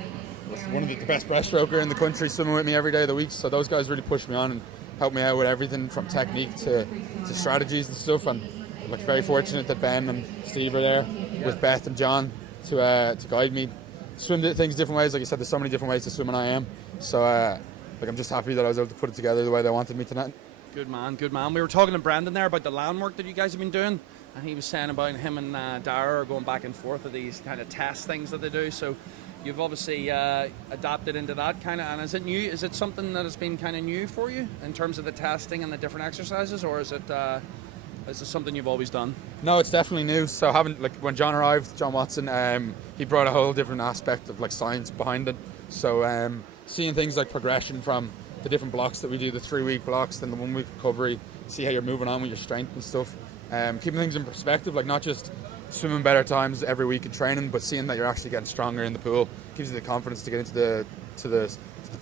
one of the best breaststroker in the country swimming with me every day of the week. So those guys really push me on and help me out with everything from technique to strategies and stuff. And I'm like very fortunate that Ben and Steve are there with Beth and John to guide me. Swim things different ways. Like you said, there's so many different ways to swim an IM. So like I'm just happy that I was able to put it together the way they wanted me tonight. Good man. We were talking to Brandon there about the land work that you guys have been doing, and he was saying about him and Dara are going back and forth of these kind of test things that they do. So you've obviously adapted into that kind of. And is it new? Is it something that has been kind of new for you in terms of the testing and the different exercises, or is it something you've always done? No, it's definitely new. So when John arrived, John Watson, he brought a whole different aspect of like science behind it. So seeing things like progression from the different blocks that we do, the 3-week blocks, then the 1-week recovery, see how you're moving on with your strength and stuff. Keeping things in perspective, like not just swimming better times every week in training, but seeing that you're actually getting stronger in the pool gives you the confidence to get into the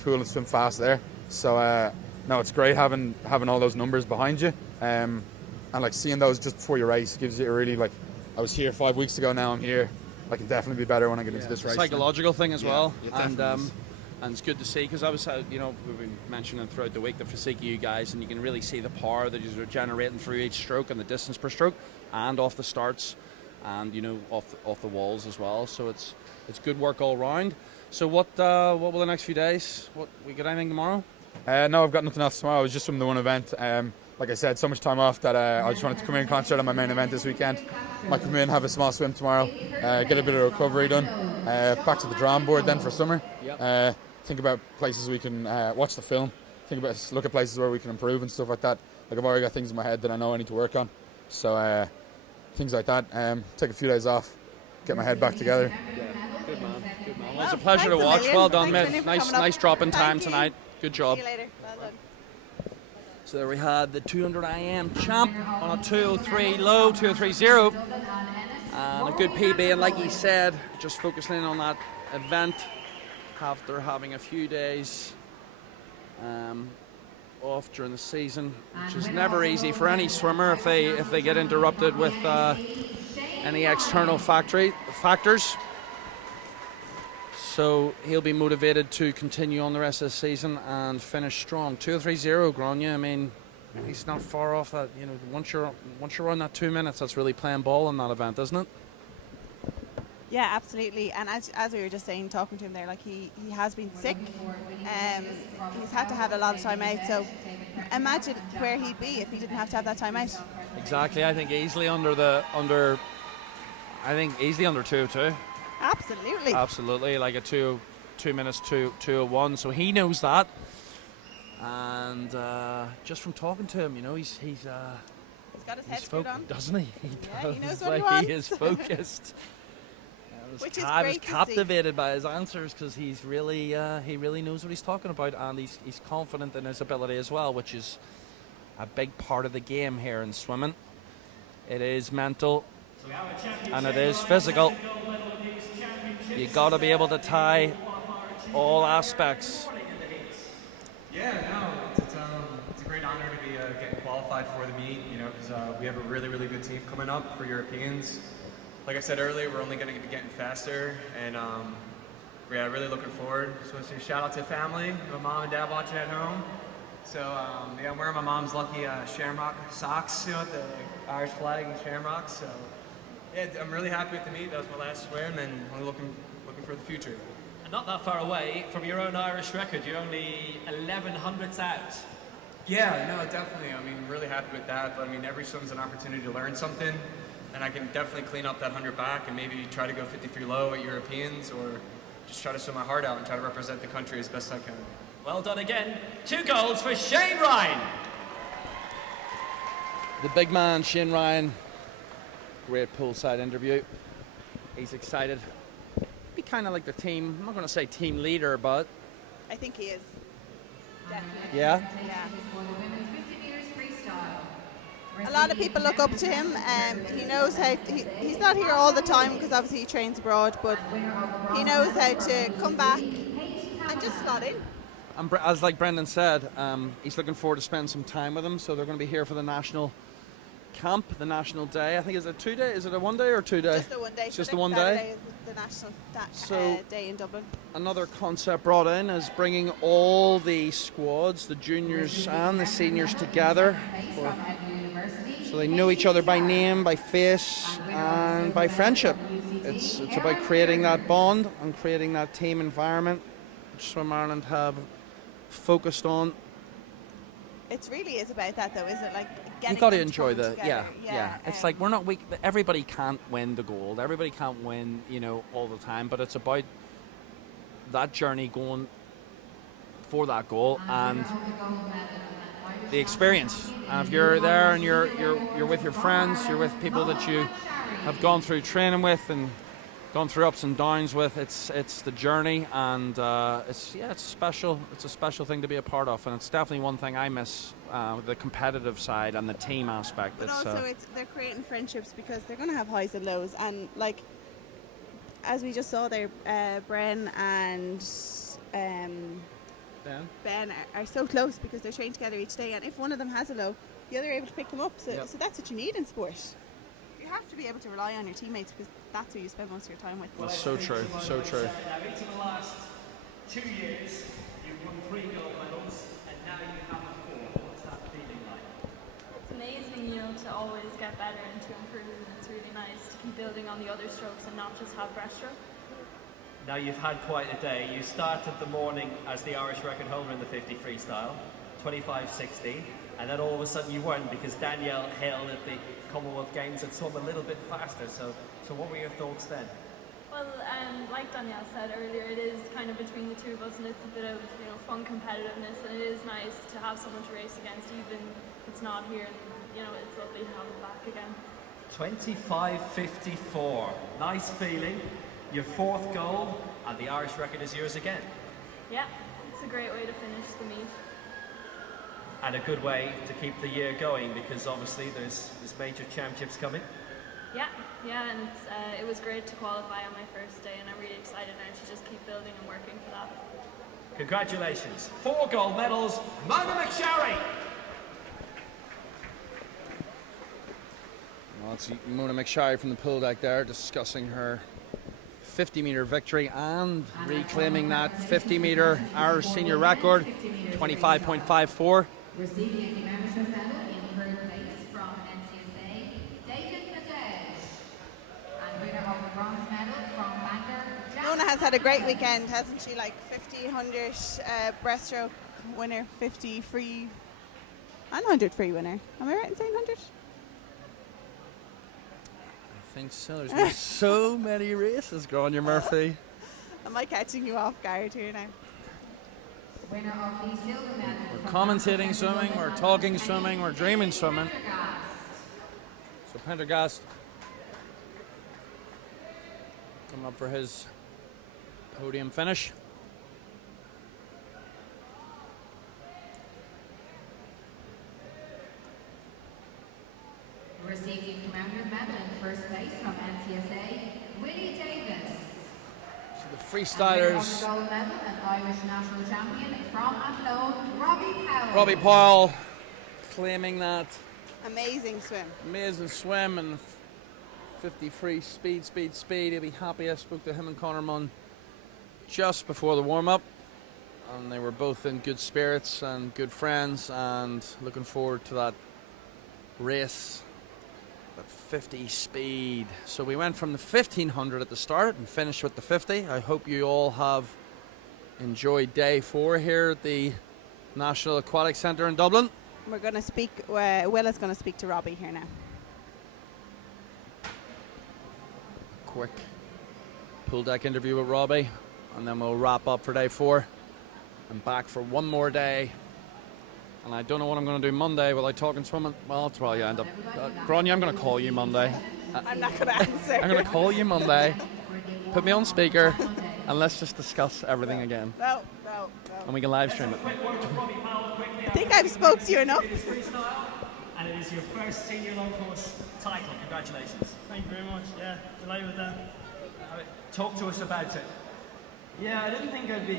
pool and swim fast there. So no, it's great having all those numbers behind you, and like seeing those just before your race gives you a really like. I was here 5 weeks ago. Now I'm here. I can definitely be better when I get into this race. Psychological thing as well, and it's good to see because I was, we've been mentioning throughout the week the physique of you guys, and you can really see the power that you're generating through each stroke and the distance per stroke, and off the starts, and off the walls as well. So it's good work all round. So what will the next few days? What we got anything tomorrow? No, I've got nothing else tomorrow. I was just from the one event. Like I said, so much time off that I just wanted to come in and concentrate on my main event this weekend. Might come in, have a small swim tomorrow, get a bit of recovery done. Back to the drawing board then for summer. Yep. Think about places we can watch the film. Look at places where we can improve and stuff like that. Like I've already got things in my head that I know I need to work on. So things like that. Take a few days off, get my head back together. Yeah, good man. Well, it's a pleasure to watch. Well done, mate. Nice drop in time tonight. Good job. See you later. Well done. So there we had the 200 IM champ on a 203 low, 203.0, and a good PB. And like he said, just focusing in on that event after having a few days off during the season, which is never easy for any swimmer if they get interrupted with any external factors. So he'll be motivated to continue on the rest of the season and finish strong. 203.0, Grania. I mean, he's not far off that. Once you're on that 2 minutes, that's really playing ball in that event, isn't it? Yeah, absolutely. And as we were just saying, talking to him there, like he has been sick. He's had to have a lot of time out. So imagine where he'd be if he didn't have to have that time out. Exactly. I think easily under 202. Absolutely, like a 2 minutes 2:01. So he knows that, and just from talking to him, he's got his head screwed on, doesn't he? He knows what he wants. He is focused. I was captivated by his answers because he really knows what he's talking about, and he's confident in his ability as well, which is a big part of the game here in swimming. It is mental and it is physical. You got to be able to tie all aspects. Yeah, no, it's a great honor to be getting qualified for the meet, because we have a really, really good team coming up for Europeans. Like I said earlier, we're only going to be getting faster, and we're really looking forward. So let's say shout out to family, my mom and dad watching at home. So I'm wearing my mom's lucky Shamrock socks, with the Irish flag and Shamrock. So yeah, I'm really happy with the meet. That was my last swim, and I'm looking for the future. And not that far away from your own Irish record, you're only 1100ths out. Yeah, no, definitely. I mean, I'm really happy with that. But I mean, every swim's an opportunity to learn something, and I can definitely clean up that 100 back and maybe try to go 53 low at Europeans, or just try to swim my heart out and try to represent the country as best I can. Well done again. 2 goals for Shane Ryan. The big man, Shane Ryan. Great poolside interview. He's excited. Be kind of like the team. I'm not going to say team leader, but I think he is. Definitely. Yeah. A lot of people look up to him. He knows how. He's not here all the time because obviously he trains abroad, but he knows how to come back and just slot in. And as like Brendan said, he's looking forward to spend some time with him. So they're going to be here for the national camp, the national day. I think is it 2 day? Is it a 1 day or 2 day? Just the 1 day. It's just the next 1 Saturday day. Is the national day in Dublin. Another concept brought in is bringing all the squads, the juniors and the seniors together, so they know each other by name, by face, and by friendship. It's about creating that bond and creating that team environment, which Swim Ireland have focused on. It really is about that, though, isn't it? Like getting you got to them enjoy together. yeah. It's like we're not everybody can't win the gold. Everybody can't win, all the time. But it's about that journey going for that goal and the experience. And if you're there and you're with your friends, you're with people that you have gone through training with and gone through ups and downs with, it's the journey, and it's special. It's a special thing to be a part of, and it's definitely one thing I miss, the competitive side and the team aspect. But also, they're creating friendships because they're going to have highs and lows, and like as we just saw there, Bren and Ben are so close because they're training together each day, and if one of them has a low, the other are able to pick them up. So that's what you need in sport. You have to be able to rely on your teammates because that's who you spend most of your time with. That's so true, so true. Now, each of the last 2 years, you've won 3 gold medals, and now you have 4. What's that feeling like? It's amazing, you know, to always get better and to improve, and it's really nice to keep building on the other strokes and not just have breaststroke. Now you've had quite a day. You started the morning as the Irish record holder in the 50 freestyle, 25.60, and then all of a sudden you weren't because Danielle Hill at the Commonwealth Games had swum a little bit faster. So what were your thoughts then? Well, like Danielle said earlier, it is kind of between the two of us, and it's a bit of fun competitiveness, and it is nice to have someone to race against, even if it's not here. And, it's lovely to have it back again. 25.54. Nice feeling. Your 4th goal, and the Irish record is yours again. Yeah, it's a great way to finish the meet. And a good way to keep the year going because obviously there's major championships coming. Yeah, and it was great to qualify on my first day, and I'm really excited now to just keep building and working for that. Congratulations. 4 gold medals, Mona McSharry. Well, it's Mona McSharry from the pool deck there discussing her 50-metre victory and reclaiming that 50-metre Irish senior record, 25.54. Receiving a membership medal in third place from NCSA, David Nadej. And winner of the bronze medal from Bangor. Mona has had a great weekend, hasn't she? Like 50, 100 breaststroke winner, 50 free and 100 free winner. Am I right in saying 100? I think so. There's been so many races, Grania Murphy. Am I catching you off guard here now? Winner of the silver medal. We're commentating swimming, we're talking swimming, we're dreaming swimming. So Pendergast coming up for his podium finish. Receiving commemorative medal in first place from NCSA, Willie Davis. So the freestylers. Gold medal and Irish national champion from Athlone, Robbie Powell. Robbie Powell claiming that. Amazing swim. Amazing swim and 50 free speed. He'll be happy. I spoke to him and Conor Munn just before the warm-up, and they were both in good spirits and good friends and looking forward to that race. That 50 speed. So we went from the 1500 at the start and finished with the 50. I hope you all have enjoyed day 4 here at the National Aquatic Centre in Dublin. We're going to speak, Will is going to speak to Robbie here now. Quick pool deck interview with Robbie, and then we'll wrap up for day 4 and back for one more day. And I don't know what I'm going to do Monday. Will I talk and swimming? Well, that's probably end up. Grania, I'm going to call you Monday. I'm not going to answer. I'm going to call you Monday. Put me on speaker, and let's just discuss everything again. No. And we can live stream it. I think I've spoke to you enough. And it is your first senior long course title. Congratulations. Thank you very much. Yeah, delighted with that. Talk to us about it. Yeah, I didn't think I'd be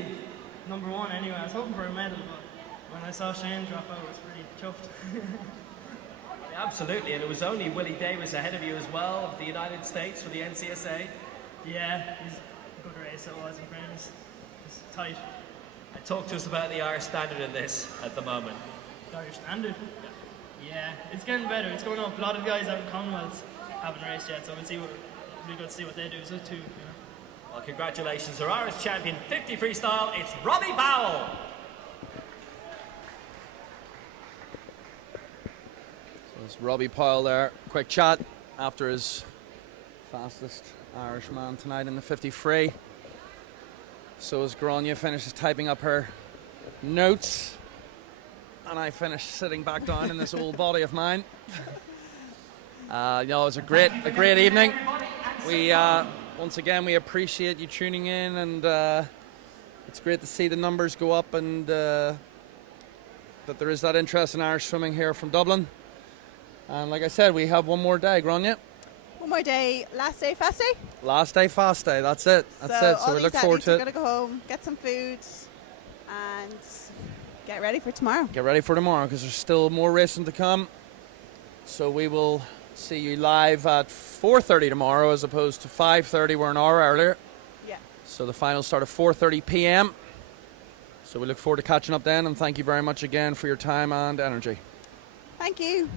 number 1 anyway. I was hoping for a medal, but when I saw Shane drop out, I was pretty chuffed. Absolutely, and it was only Willie Davis ahead of you as well of the United States for the NCSA. Yeah, he's a good race it was in fairness. It's tight. And talk to us about the Irish standard in this at the moment. The Irish standard? Yeah, it's getting better. It's going up. A lot of guys out in Commonwealth haven't raced yet, so we'll go see what they do too. Well, congratulations, our Irish champion 50 freestyle. It's Robbie Powell. There's Robbie Powell there. Quick chat after his fastest Irishman tonight in the 50 free. So as Grania finishes typing up her notes, and I finish sitting back down in this old body of mine. It was a great evening. We once again we appreciate you tuning in, and it's great to see the numbers go up, and that there is that interest in Irish swimming here from Dublin. And like I said, we have one more day, Grania. One more day, last day, fast day. Last day, fast day. That's it. So we look forward to it. We're going to go home, get some food, and get ready for tomorrow. Get ready for tomorrow, because there's still more racing to come. So we will see you live at 4:30 tomorrow, as opposed to 5:30. We're an hour earlier. Yeah. So the final start at 4:30 p.m. So we look forward to catching up then, and thank you very much again for your time and energy. Thank you.